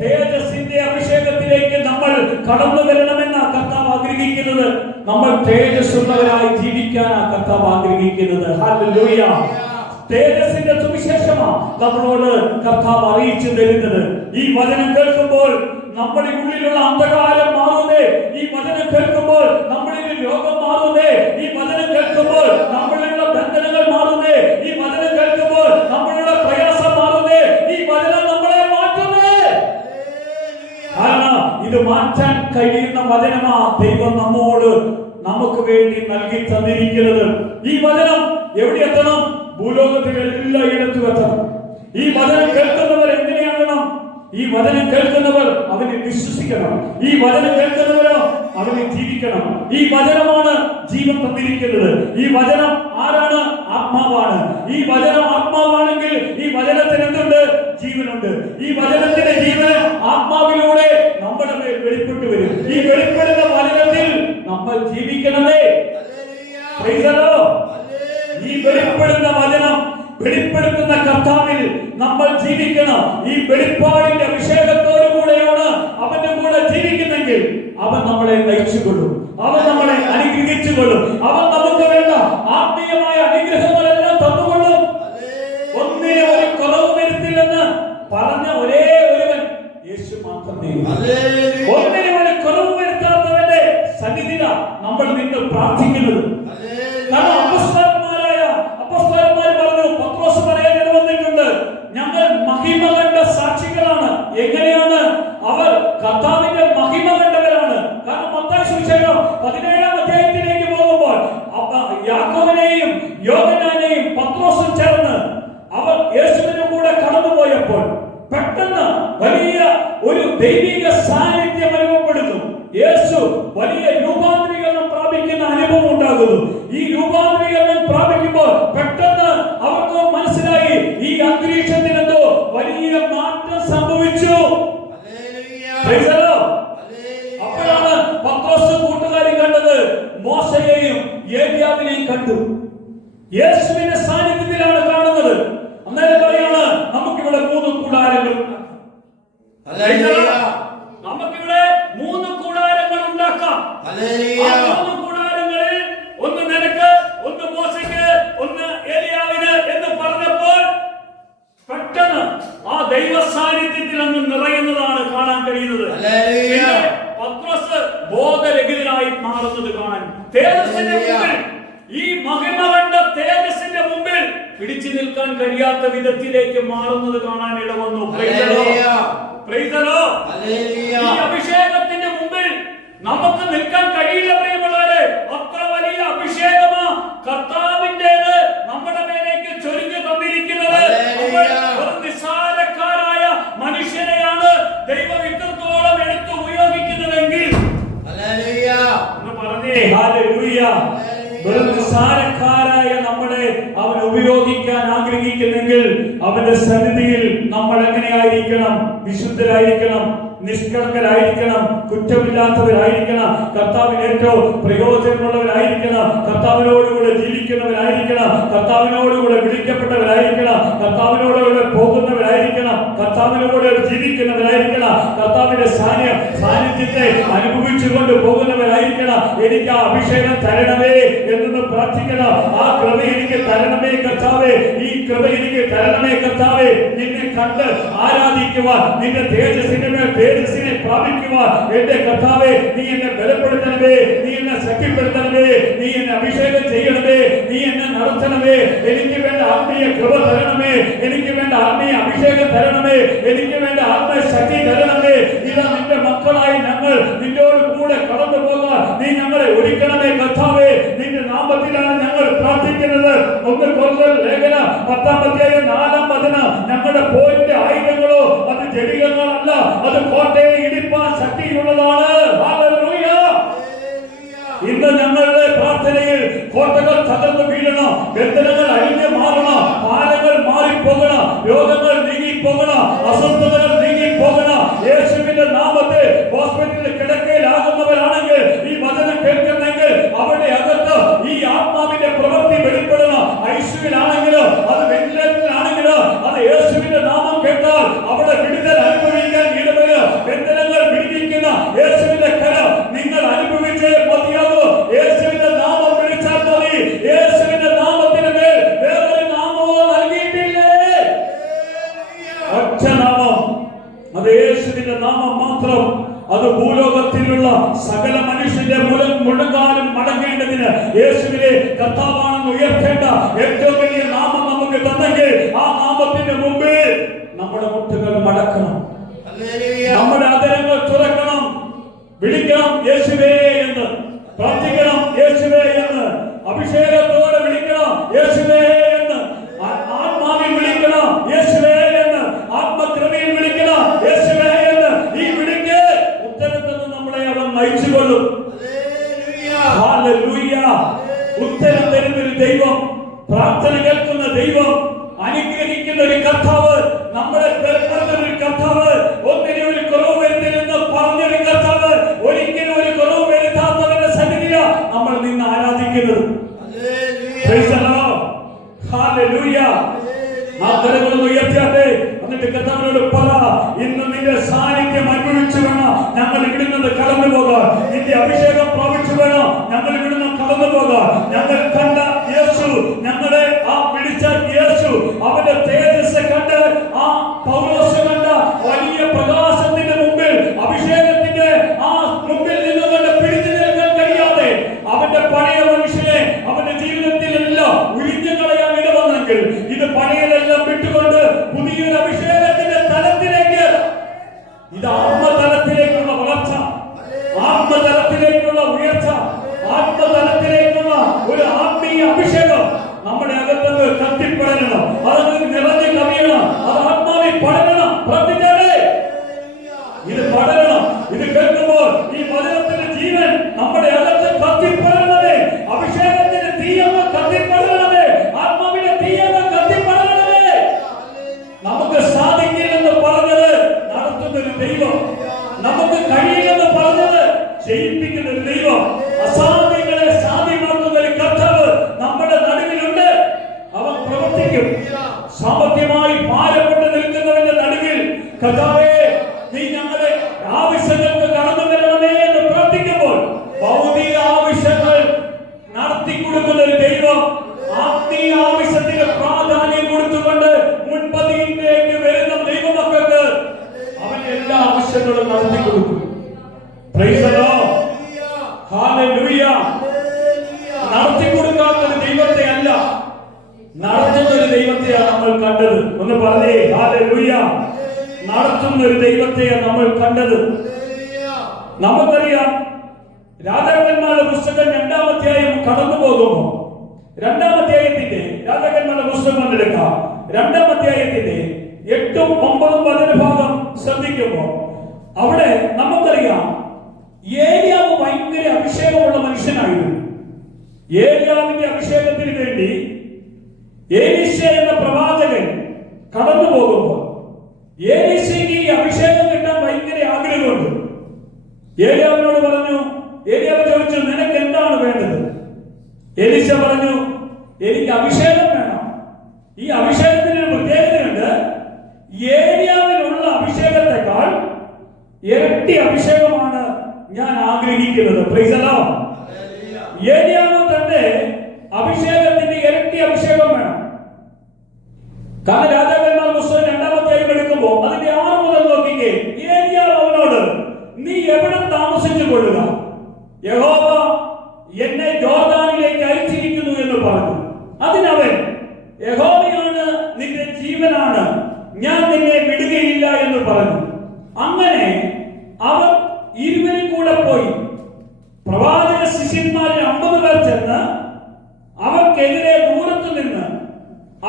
തേജസ്സിന്റെ അഭിഷേകത്തിലേക്ക് നമ്മൾ കടന്നു വരണമെന്ന കർത്താവ് ആഗ്രഹിക്കുന്നത്. നമ്മൾ തേജസ്സുള്ളവരായി ജീവിക്കാനാണ് കർത്താവ് ആഗ്രഹിക്കുന്നത്. ഹല്ലേലൂയ. തേജസ്സിന്റെ സുവിശേഷമാണ് നമ്മളോട് കർത്താവ് അറിയിച്ചു തരുന്നത്. ഈ വചനം കേൾക്കുമ്പോൾ നമ്മുടെ ഉള്ളിലുള്ള അന്ധകാരം മാറുന്നേ. ഈ വചനം കേൾക്കുമ്പോൾ നമ്മളിൽ രോഗം മാറുന്നേ. ഈ വചനം കേൾക്കുമ്പോൾ നമ്മളിലുള്ള ബന്ധനങ്ങൾ മാറുന്നേ. ഈ വചനം കേൾക്കുമ്പോൾ നമ്മളുടെ പ്രയാസം മാറുന്നേ. ഈ വചനം നമ്മളെ മാറ്റുന്നേ. കാരണം ഇത് മാറ്റാൻ കഴിയുന്ന വചനമാ ദൈവം നമ്മോട് നമുക്ക് വേണ്ടി നൽകി തന്നിരിക്കുന്നത്. ഈ വചനം എവിടെ എത്തണം? ഭൂലോകത്തിൽ എല്ലായിടത്തും എത്തണം. ഈ വചനം കേൾക്കുന്നവർ എങ്ങനെയാകണം? ഈ വചനം കേൾക്കുന്നവർ അവനെ വിശ്വസിക്കണം. ഈ വചനം കേൾക്കുന്നവരോ അവനെ ജീവിക്കണം. ഈ വചനമാണ് ജീവൻ തന്നിരിക്കുന്നത്. ഈ വചനം ആരാണ്? ആത്മാവാണ്. ഈ വചനം ആത്മാവാണെങ്കിൽ ഈ വചനത്തിന് എന്തുണ്ട്? ജീവനുണ്ട്. ഈ വചനത്തിന്റെ ജീവൻ ആത്മാവിലൂടെ നമ്മുടെ മേൽ വെളിപ്പെട്ടു വരും. ഈ വെളിപ്പെടുന്ന വചനത്തിൽ നമ്മൾ ജീവിക്കണമേ. ഈ വെളിപ്പെടുന്ന വചനം വെളിപ്പെടുത്തുന്ന കർത്താവിൽ നമ്മൾ ജീവിക്കണം. ഈ വെളിപ്പാടിന്റെ അഭിഷേകത്തോടു കൂടെയാണ് അവന്റെ കൂടെ ജീവിക്കുന്നെങ്കിൽ അവൻ നമ്മളെ നയിച്ചുകൊള്ളും. അവൻ നമ്മളെ അനുഗ്രഹിച്ചുകൊള്ളും. അവൻ നമുക്ക് വേണ്ട ആത്മീയമായ അനുഗ്രഹങ്ങളെല്ലാം തന്നുകൊള്ളും. ഒന്നിനെ ഒരു കുറവ് വരുത്തില്ലെന്ന് പറഞ്ഞ ഒരേ ഒരുവൻ യേശു മാത്രമേ. ഒന്നിനെ ഒരു കുറവ് വരുത്താത്തവന്റെ സന്നിധിയില നമ്മൾ നിന്ന് പ്രാർത്ഥിക്കുന്നത്. കാരണം അപ്പോസ്തലന്മാർ പറഞ്ഞു, പത്രോസ് പറയാൻ വന്നിട്ടുണ്ട്, ഞങ്ങൾ മഹിമ കണ്ട സാക്ഷികളാണ്. എങ്ങനെയാണ് അവർ? കർത്താവിന്റെ മഹിമ കണ്ടവരാണ്. കാരണം മത്തായി സുവിശേഷം 17-ാം അധ്യായത്തിലേക്ക് പോകുമ്പോൾ യാക്കോബിനെയും യോഹന്നാനെയും പത്രോസും ചേർന്ന് അവർ യേശുവിന്റെ കൂടെ കടന്നുപോയപ്പോൾ പെട്ടെന്ന് വലിയ ഒരു ദൈവിക സാന്നിധ്യം അനുഭവപ്പെടുന്നു. യേശു വലിയ രൂപാന്തരീകരണം പ്രാപിക്കുന്ന അനുഭവം ഉണ്ടാകുന്നു. ഈ രൂപാന്തരീകരണം പ്രാപിക്കുമ്പോൾ പെട്ടെന്ന് അവർക്ക് മനസ്സിലായി ഈ അന്തരീക്ഷത്തിൽ എന്തോ വലിയ മാറ്റം സംഭവിച്ചു. അപ്പോഴാണ് പത്രോസ് കൂട്ടുകാരും കണ്ടത് മോശയെയും ഏലിയാവിനെയും കണ്ടു. യേശുവിന്റെ സാന്നിധ്യത്തിലാണ് കാണുന്നത്. അന്നേരം പറയാണ്, നമുക്കിവിടെ 3 കൂടാരങ്ങൾ നമുക്കിവിടെ 3 കൂടാരങ്ങൾ ഉണ്ടാക്കാം. 3 കൂടാരങ്ങളിൽ ഒന്ന് നിനക്ക്, ഒന്ന് മോശയ്ക്ക്, ഒന്ന് ഏലിയാവിന് എന്ന് പറഞ്ഞപ്പോൾ പെട്ടെന്ന് ആ ദൈവ സാന്നിധ്യത്തിൽ അങ്ങ് നിറയുന്നതാണ് കാണാൻ കഴിയുന്നത്. പത്രോസ് ബോധരഹിതനായി മാറുന്നത് കാണാൻ. തേജസ്സിന്റെ മുമ്പിൽ, ഈ മഹിമ കണ്ട തേജസ്സിന്റെ മുമ്പിൽ പിടിച്ചു നിൽക്കാൻ കഴിയാത്ത വിധത്തിലേക്ക് മാറുന്നത് കാണാൻ ഇടവന്നു. ഈ അഭിഷേകത്തിന്റെ മുമ്പിൽ നമുക്ക് നിൽക്കാൻ കഴിയില്ല പ്രിയമുള്ളവരെ. അത്ര വലിയ അഭിഷേകമാ കർത്താവിന്റേത് നമ്മുടെ മേലേക്ക് ചൊരിഞ്ഞു തന്നിരിക്കുന്നത്. ഒരു നിസ്സാരക്കാരായ മനുഷ്യനെയാണ് ദൈവം ഇത്രത്തോളം എടുത്ത് ഉപയോഗിക്കുന്നതെങ്കിൽ പറഞ്ഞേ ഹല്ലേലൂയ. വെറും നിസ്സാരക്കാരായ നമ്മളെ അവൻ ഉപയോഗിക്കാൻ ആഗ്രഹിക്കുന്നെങ്കിൽ അവന്റെ സന്നിധിയിൽ നമ്മൾ എങ്ങനെയായിരിക്കണം? വിശുദ്ധരായിരിക്കണം, നിഷ്കളങ്കരായിരിക്കണം, കുറ്റമില്ലാത്തവരായിരിക്കണം, കർത്താവിന് ഏറ്റവും പ്രയോജനമുള്ളവരായിരിക്കണം, കർത്താവിനോടുകൂടെ ജീവിക്കുന്നവരായിരിക്കണം, കർത്താവിനോടുകൂടെ വിളിക്കപ്പെട്ടവരായിരിക്കണം, കർത്താവിനോടുകൂടെ പോകുന്നവരായിരിക്കണം, കർത്താവിനോട് ജീവിക്കുന്നവരായിരിക്കണം, കർത്താവിന്റെ സാന്നിധ്യത്തെ അനുഭവിച്ചുകൊണ്ട് പോകുന്നവരായിരിക്കണം. എനിക്ക് ആ അഭിഷേകം തരണമേ എന്ന് പ്രാർത്ഥിക്കണം. ആ കൃപ എനിക്ക് തരണമേ കർത്താവേ, ഈ കൃപ എനിക്ക് തരണമേ കർത്താവേ. നിന്നെ കണ്ട് ആരാധിക്കുവാൻ, നിന്റെ തേജസ്സിന്റെ മേൽ തേജസ്സിനെ പ്രാപിക്കുവാൻ എന്റെ കർത്താവേ നീ എന്നെ ബലപ്പെടുത്തണമേ, നീ എന്നെ ശക്തിപ്പെടുത്തണമേ, നീ എന്നെ അഭിഷേകം ചെയ്യണമേ, നീ എന്നെ നടത്തണമേ. എനിക്ക് വേണ്ട ആത്മീയ കൃപ തരണമേ, എനിക്ക് വേണ്ട ആത്മീയ അഭിഷേകം തരണമേ, എനിക്ക് വേണ്ട ആത്മശക്തി തരണമേ. ഇതാ നിന്റെ മക്കളായി ഞങ്ങൾ നിന്നോട് കൂടെ കടന്നു പോകാൻ നീ ഞങ്ങളെ ഒരുക്കണമേ കർത്താവേ. നിന്റെ നാമത്തിലാണ് ഞങ്ങൾ പ്രാർത്ഥിക്കുന്നത്. 1 കൊരിന്ത്യർ ലേഖനം 10-ാം അധ്യായം 4-ാം വചനം, ഞങ്ങളുടെ പോരിന്റെ ആയുധങ്ങളോ അത് ജഡികങ്ങളല്ല, അത് കോട്ടയെ ഇടിപ്പാൻ ശക്തിയുള്ളതാണ്. ഹല്ലേലൂയ. ഇന്ന് ഞങ്ങളുടെ പ്രാർത്ഥനയിൽ കോട്ടകൾ തകർന്നു വീഴണം, ബന്ധനങ്ങൾ അഴിഞ്ഞു മാറണം, പാലങ്ങൾ മാറിപ്പോകണം, രോഗങ്ങൾ നീങ്ങിപ്പോകണം, അസ്വസ്ഥതകൾ നീങ്ങി യേശുവിന്റെ നാമത്തിൽ ഹോസ്പിറ്റലിൽ കിടക്കയിലാകുന്നവരാണെങ്കിൽ ഈ വചനം കേൾക്കുന്നെങ്കിൽ അവരുടെ അകത്ത് ഈ ആത്മാവിന്റെ പ്രവൃത്തി വെളിപ്പെടുന്ന ഐശ്വര്യനാണെങ്കിലോ അത് വെന്റിലേറ്ററിലാണെങ്കിലോ അത് യേശുവിന്റെ നാമം കേട്ടാൽ അവിടെ വിടുതൽ അനുഭവിക്കാൻ ഇടവര് ബന്ധനങ്ങൾ വിടുവിക്കുന്ന യേശുവിന്റെ കരം നിങ്ങൾ അനുഭവിച്ചേ മതിയാകൂ. യേശുവിന്റെ നാമം വിളിച്ചാൽ മതി. യേശുവിന്റെ നാമത്തിന് മേൽ വേറൊരു നാമമോ നൽകിയിട്ടില്ലേ? ഒറ്റ നാമം, അത് യേശുവിന്റെ നാമം മാത്രം. അത് ഭൂലോകത്തിലുള്ള സകല മനുഷ്യന്റെ മുഴങ്കാലും മടങ്ങേണ്ടതിന് യേശുവിനെ കർത്താവാണെന്ന് ഉയർത്തേണ്ട ഏറ്റവും വലിയ നാമം നമുക്ക് തന്നെങ്കിൽ ആ നാമത്തിന്റെ മുമ്പിൽ നമ്മുടെ മുട്ടുകൾ മടക്കണം, നമ്മുടെ അതരങ്ങൾ തുറക്കണം, വിളിക്കണം യേശുവേ എന്ന്, പ്രാർത്ഥിക്കണം യേശുവേ എന്ന്, അഭിഷേകത്തോടെ വിളിക്കണം യേശുവേ എന്ന്, ആത്മാവിൽ വിളിക്കണം യേശുവേ എന്ന്, ആത്മകൃപയിൽ വിളിക്കണം യേശുവേ എന്ന്. ഈ വിളിക്ക് ഉത്തരത്തിൽ നമ്മളെ അവൻ നയിച്ചുകൊള്ളും. ഹല്ലേലൂയ. ഉത്തരം തരുന്നൊരു ദൈവം, പ്രാർത്ഥന കേൾക്കുന്ന ദൈവം, അനുഗ്രഹിക്കുന്ന ഒരു കർത്താവ്, നമ്മളെ ബലപ്പെടുത്തുന്ന ഒരു കർത്താവ്, ഒന്നിനും ഒരു കുറവ് വരുത്തില്ലെന്ന് പറഞ്ഞൊരു കർത്താവ്, ഒരിക്കലും ഒരു കുറവ് വരുത്താത്തവന്റെ സന്നിധിയിലാണ് നമ്മൾ നിന്ന് ആരാധിക്കുന്നത്. ഹല്ലേലൂയ. ആ കരങ്ങളൊന്ന് ഉയർത്തിയാട്ടെ. എന്നിട്ട് കർത്താവിനോട് പറ, ഇന്ന് നിന്റെ സാന്നിധ്യം അനുഭവിച്ചു വേണം ഞങ്ങൾ ഇവിടുന്ന് കടന്നു പോകാൻ. നിന്റെ അഭിഷേകം പ്രാപിച്ചു വേണം ഞങ്ങൾ ഇവിടുന്ന് കടന്നു പോകാൻ. ഞങ്ങൾ കണ്ട യേശു, ഞങ്ങളെ ആ വിളിച്ച യേശു, അവന്റെ തേജസ് കണ്ട് ആ പൗലോസ് കണ്ട വലിയ പ്രകാശത്തിന്റെ മുമ്പിൽ, അഭിഷേകത്തിന്റെ ആ മുമ്പിൽ നിന്നുകൊണ്ട് പിടിച്ചു നിൽക്കാൻ കഴിയാതെ അവന്റെ പഴയ മനുഷ്യനെ അവന്റെ ജീവിതത്തിലെല്ലാം ഉരിഞ്ഞു കളയാൻ ഇടവന്നെങ്കിൽ ഇത് പഴയതെല്ലാം വിട്ടുകൊണ്ട് പുതിയൊരു അഭിഷേകത്തിന്റെ തലത്തിലേക്ക്, ഇത് ആത്മതലത്തിലേക്കുള്ള വളർച്ച, ആത്മതലത്തിലേക്കുള്ള ഉയർച്ച, ആത്മതലത്തിലേക്കുള്ള ഒരു ആത്മീയ അഭിഷേകം നമ്മുടെ അകത്ത് കത്തിപ്പടരണം. അത് നിറഞ്ഞു കവിയണം. അത് ആത്മാവിൽ പടരണം. പ്രാർത്ഥിച്ചാലേ ഇത് പടരണം. ഇത് കേൾക്കുമ്പോൾ ഈ വചനത്തിന്റെ ജീവൻ നമ്മുടെ അകത്ത് കത്തിപ്പടരണമേ. അഭിഷേകത്തിന്റെ തീയങ്ങ് കത്തിപ്പടരണമേ. ആത്മാവിന്റെ തീയങ്ങ് കത്തിപ്പടരണമേ. നമുക്ക് സാധിക്കില്ലെന്ന് പറഞ്ഞത് നടത്തുന്നൊരു ദൈവം, നമുക്ക് കഴിയില്ലെന്ന് പറഞ്ഞത് ചെയ്യിപ്പിക്കുന്ന ഒരു ദൈവം, അസാധ്യങ്ങളെ സാധ്യമാക്കുന്ന ഒരു കർത്താവ് നമ്മുടെ നടുവിലുണ്ട്. അവൻ പ്രവർത്തിക്കും. സാമ്പത്തികമായി ഭാരപ്പെട്ട് നിൽക്കുന്നവന്റെ നടുവിൽ കർത്താവേ നീ ഞങ്ങളുടെ ആവശ്യങ്ങൾക്ക് കടന്നു വരണമേ എന്ന് പ്രാർത്ഥിക്കുമ്പോൾ ഭൗതിക ആവശ്യങ്ങൾ നടത്തി കൊടുക്കുന്ന ഒരു ദൈവം, ആത്മീയ ആവശ്യത്തിന് പ്രാധാന്യം കൊടുത്തുകൊണ്ട് മുൻപതിയിലേക്ക് വരുന്ന ദൈവമക്കൾക്ക് അവൻ എല്ലാ ആവശ്യങ്ങളും നടത്തി കൊടുക്കും. Price the Lord. ഹല്ലേലൂയ. നടത്തി കൊടുക്കാത്ത ഒരു ദൈവത്തെ അല്ല, നടത്തുന്ന ഒരു ദൈവത്തെയാണ് നമ്മൾ കണ്ടത്. ഒന്ന് പറഞ്ഞേ ഹല്ലേലൂയ. നടത്തുന്ന ഒരു ദൈവത്തെയാണ് നമ്മൾ കണ്ടത്. നമുക്കറിയാം, രാജാക്കന്മാരുടെ പുസ്തകം 2-ാം അധ്യായം കടന്നു പോകുമ്പോൾ, 2-ാം അധ്യായത്തിന്റെ രാജാക്കന്മാരുടെ പുസ്തകം എടുക്കാം. 2-ാം അധ്യായത്തിന്റെ 8ഉം 9ഉം വചനഭാഗം ശ്രദ്ധിക്കുമ്പോൾ അവിടെ നമുക്കറിയാം ഏലിയാവ് ഭയങ്കര അഭിഷേകമുള്ള മനുഷ്യനായിരുന്നു. ഏലിയാവിന്റെ അഭിഷേകത്തിന് വേണ്ടി എലീശ എന്ന പ്രവാചകൻ കടന്നു പോകുമ്പോൾ എലീശയ്ക്ക് ഈ അഭിഷേകം കിട്ടാൻ ഭയങ്കര ആഗ്രഹമുണ്ട്. ഏലിയാവിനോട് പറഞ്ഞു, ഏലിയാവ് ചോദിച്ചു, നിനക്ക് എന്താണ് വേണ്ടത്? എലീശ പറഞ്ഞു, എനിക്ക് അഭിഷേകം വേണം. ഈ അഭിഷേകത്തിന് ഒരു പ്രത്യേകതയുണ്ട്. ഏലിയാവിനുള്ള അഭിഷേകത്തെക്കാൾ ഇരട്ടി അഭിഷേകമാണ് ഞാൻ ആഗ്രഹിക്കുന്നത്. Price the Lord. ഏലിയാവ് തന്റെ അഭിഷേകത്തിന്റെ ഇരട്ടി അഭിഷേകം വേണം. കാരണം രാജാക്കന്മാർ പുസ്തകം 2-ാം അധ്യായം എടുക്കുമ്പോൾ അതിന്റെ 6 മുതൽ നോക്കിക്കേ. ഏലിയാവ് അവനോട്, നീ എവിടെ താമസിച്ചു കൊള്ളുക, യഹോവ എന്നെ ജോർദാനിലേക്ക് അയച്ചിരിക്കുന്നു എന്ന് പറഞ്ഞു. അതിനവൻ, യഹോവയാണ് നിന്റെ ജീവനാണ്, ഞാൻ നിന്നെ വിടുകയില്ല എന്ന് പറഞ്ഞു. അങ്ങനെ അവർ ഇരുവരും കൂടെ പോയി. പ്രവാചക ശിഷ്യന്മാരിൽ 50 പേർ ചെന്ന് അവർക്കെതിരെ ദൂരത്തു നിന്ന്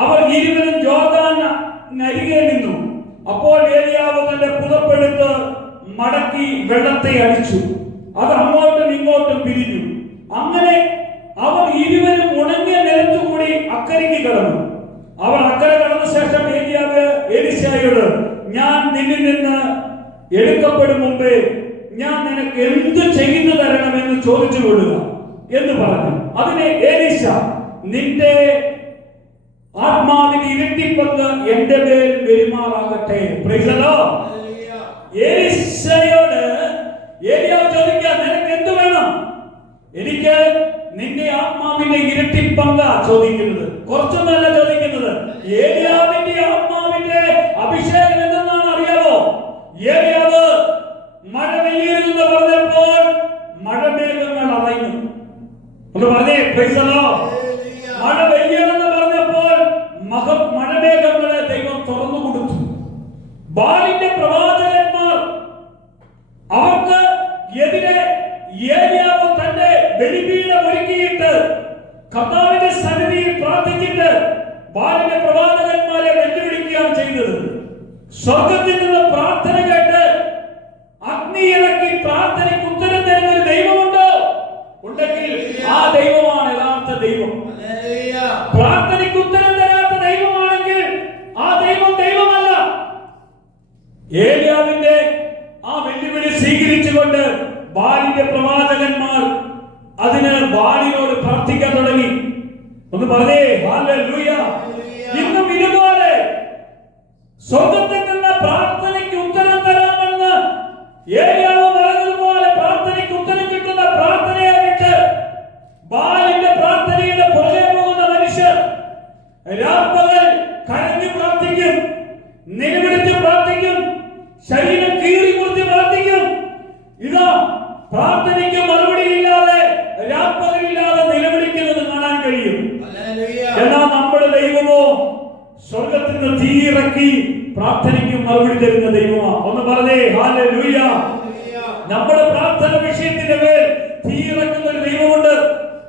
അവർ ഇരുവരും ജോർദാനരികെ നിന്നു. അപ്പോൾ ഏലിയാവ് തന്റെ പുതപ്പെടുത്ത് മടക്കി വെള്ളത്തെ അടിച്ചു. അത് അങ്ങോട്ടും ഇങ്ങോട്ടും പിരിഞ്ഞു. അങ്ങനെ അവർ ഇരുവരും ഉണങ്ങിയ നിലത്തുകൂടി അക്കരയ്ക്ക് കടന്നു. അവർ അക്കരെ കടന്ന ശേഷം ഏലിയാവ് എലീശയോട്, ഞാൻ നിന്നിൽ നിന്ന് എടുക്കപ്പെടും മുമ്പേ ഞാൻ നിനക്ക് എന്ത് ചെയ്തു തരണമെന്ന് ചോദിച്ചു കൊള്ളുക എന്ന് പറഞ്ഞു. അതിനെ എലീശ, നിന്റെ ആത്മാവിന് ഇരട്ടിപ്പങ്ക് എന്റെ മേൽ പെരുമാറാകട്ടെ. Praise the Lord. എലീശയോട് ഏലിയാവ് ചോദിക്കുക, നിനക്ക് എന്ത് വേണം? എനിക്ക് നിന്റെ ആത്മാവിന്റെ ഇരട്ടിപ്പങ്ക ചോദിക്കുന്നത്, കുറച്ചൊന്നല്ല ചോദിക്കുന്നത്. ഏലിയാവിന്റെ ആത്മാവിന്റെ അഭിഷേകം എന്തെന്നാണ് അറിയാമോ? ഏലിയാവ് മഴ പെയ്യരുതെന്ന് പറഞ്ഞപ്പോൾ മഴമേഘങ്ങൾ അടഞ്ഞു. ഒന്ന് പറഞ്ഞേ പ്രൈസ് ദി ലോർഡ്. മഴ പെയ്യരുതെന്ന് പറഞ്ഞപ്പോൾ മഴമേഘങ്ങളെ ദൈവം തുറന്നു കൊടുത്തു. ബാലിന്റെ പ്രവാചകന്മാർ അവർക്ക് എതിരെ ഏലിയാവ് തന്റെ ബലിപീഠം ഒരുക്കിയിട്ട് കർത്താവിന്റെ സന്നിധിയിൽ പ്രാർത്ഥിച്ചിട്ട് ബാലിന്റെ പ്രവാചകന്മാരെ വെല്ലുവിളിക്കുകയാണ് ചെയ്തത്. സ്വർഗത്തിൽ നിന്ന് പ്രാർത്ഥന കേട്ട് അഗ്നി ഇറക്കി പ്രാർത്ഥനയ്ക്ക് ഉത്തരം തരുന്ന ഒരു ദൈവമുണ്ടോ? ഉണ്ടെങ്കിൽ ആ ദൈവമാണ് യഥാർത്ഥ ദൈവം. പ്രാർത്ഥനയ്ക്ക് ഉത്തരം തരാത്ത ദൈവമാണെങ്കിൽ ആ ദൈവം ദൈവമല്ല. ഏലിയാവിന്റെ ആ വെല്ലുവിളി സ്വീകരിച്ചുകൊണ്ട് ബാലിന്റെ പ്രവാചകന്മാർ അതിന് ബാലിനോട് പ്രാർത്ഥിക്കാൻ തുടങ്ങി. ഒന്ന് പറഞ്ഞേ ഹല്ലേലൂയ. ഇന്നും ഇതുപോലെ സ്വർഗ്ഗത്തിൽ നിന്ന് പ്രാർത്ഥനയ്ക്ക് ഉത്തരം തരാമെന്ന് ഏലിയാവ് പറഞ്ഞതുപോലെ പ്രാർത്ഥനയ്ക്ക് ഉത്തരം കിട്ടുന്ന പ്രാർത്ഥനയായിട്ട് ബാലിന്റെ പ്രാർത്ഥനയുടെ പുറകെ പോകുന്ന മനുഷ്യർ രാപ്പകൽ കരഞ്ഞു പ്രാർത്ഥിക്കും, നിലവിളിച്ച് പ്രാർത്ഥിക്കും, ശരീരം കീറി കുറിച്ച് പ്രാർത്ഥിക്കും. ഇതാ പ്രാർത്ഥനയ്ക്ക് മറുപടി ഇല്ലാതെ രാപ്പകലില്ലാതെ നിലവിളിക്കുന്നത് കാണാൻ കഴിയും. എന്നാൽ നമ്മുടെ ദൈവമോ സ്വർഗത്തിൽ നിന്ന് തീയിറക്കി പ്രാർത്ഥനയ്ക്ക് മറുപടി തരുന്ന ദൈവമാണ്. ഒന്ന് പറഞ്ഞേ ഹല്ലേലൂയ. നമ്മുടെ പ്രാർത്ഥന വിഷയത്തിന്റെ മേൽ തീയിറക്കുന്ന ഒരു ദൈവമുണ്ട്.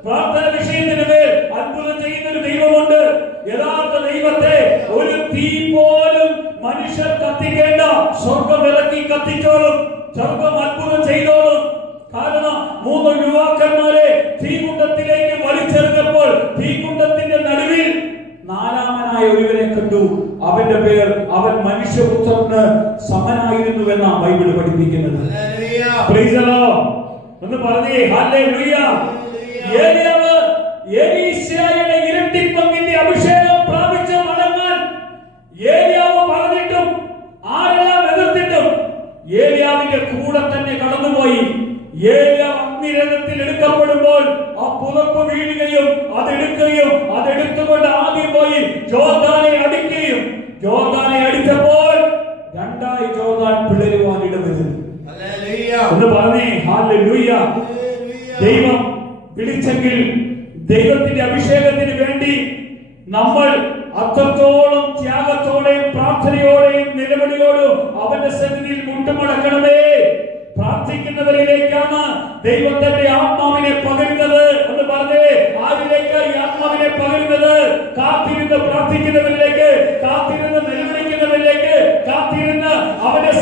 പ്രാർത്ഥന വിഷയത്തിന്റെ മേൽ അത്ഭുതം ചെയ്യുന്ന ഒരു ദൈവമുണ്ട്. യഥാർത്ഥ ദൈവത്തെ ഒരു തീ പോലും മനുഷ്യർ കത്തിക്കേണ്ട, സ്വർഗം ഇറക്കി കത്തിച്ചോളും, സ്വർഗം അത്ഭുതം ചെയ്തോളും. കാരണം 3 യുവാക്കന്മാരെ തീകുണ്ടത്തിലേക്ക് വലിച്ചെറിഞ്ഞപ്പോൾ തീകുണ്ടത്തിന്റെ നടുവിൽ 4-മനായ ഒരുവനെ കണ്ടു. അവന്റെ പേർ അവൻ മനുഷ്യപുത്രന് സമനായിരുന്നുവെന്നാണ് ബൈബിൾ പഠിപ്പിക്കുന്നത്. Price the Lord. ഒന്ന് പറഞ്ഞേ ഹല്ലേലൂയ. ഏലിയാവ് എലീശയുടെ ഇരട്ടിപ്പങ്കിന്റെ അഭിഷേകം പ്രാപിച്ച മടങ്ങാൻ ഏലിയാവ് പറഞ്ഞിട്ടും ആരെല്ലാം എതിർത്തിട്ടും ഏലിയാവിന്റെ കൂടെ തന്നെ കടന്നുപോയി. ഏലിയാവ് അഗ്നിരഥത്തിൽ എടുക്കപ്പെടുമ്പോൾ ആ പുതപ്പ് വീഴുകയും അതെടുക്കുകയും അതെടുത്തുകൊണ്ട് ആദ്യം പോയി ജോർദാനെ അടിക്കുകയും ജോർദാനെ അടിച്ചപ്പോൾ 2 ജോർദാൻ പിളരുവാൻ ഇടവരുന്നു. ഒന്ന് പറഞ്ഞേ ഹല്ലേലൂയ. ദൈവം വിളിച്ചെങ്കിൽ ദൈവത്തിന്റെ അഭിഷേകത്തിന് വേണ്ടി നമ്മൾ അത്രത്തോളം ത്യാഗത്തോടെയും പ്രാർത്ഥനയോടെയും നിലവിളിയോടും അവന്റെ സന്നിധിയിൽ മുട്ടുമടക്കണമേ. പ്രാർത്ഥിക്കുന്നവരിലേക്കാണ് ദൈവം തന്റെ ആത്മാവിനെ പകരുന്നത്. എന്ന് പറഞ്ഞേ ആരിലേക്ക് ഈ ആത്മാവിനെ പകരുന്നത്? കാത്തിരുന്ന് പ്രാർത്ഥിക്കുന്നവരിലേക്ക്, കാത്തിരുന്ന് നിലവിളിക്കുന്നവരിലേക്ക്, കാത്തിരുന്ന് അവന്റെ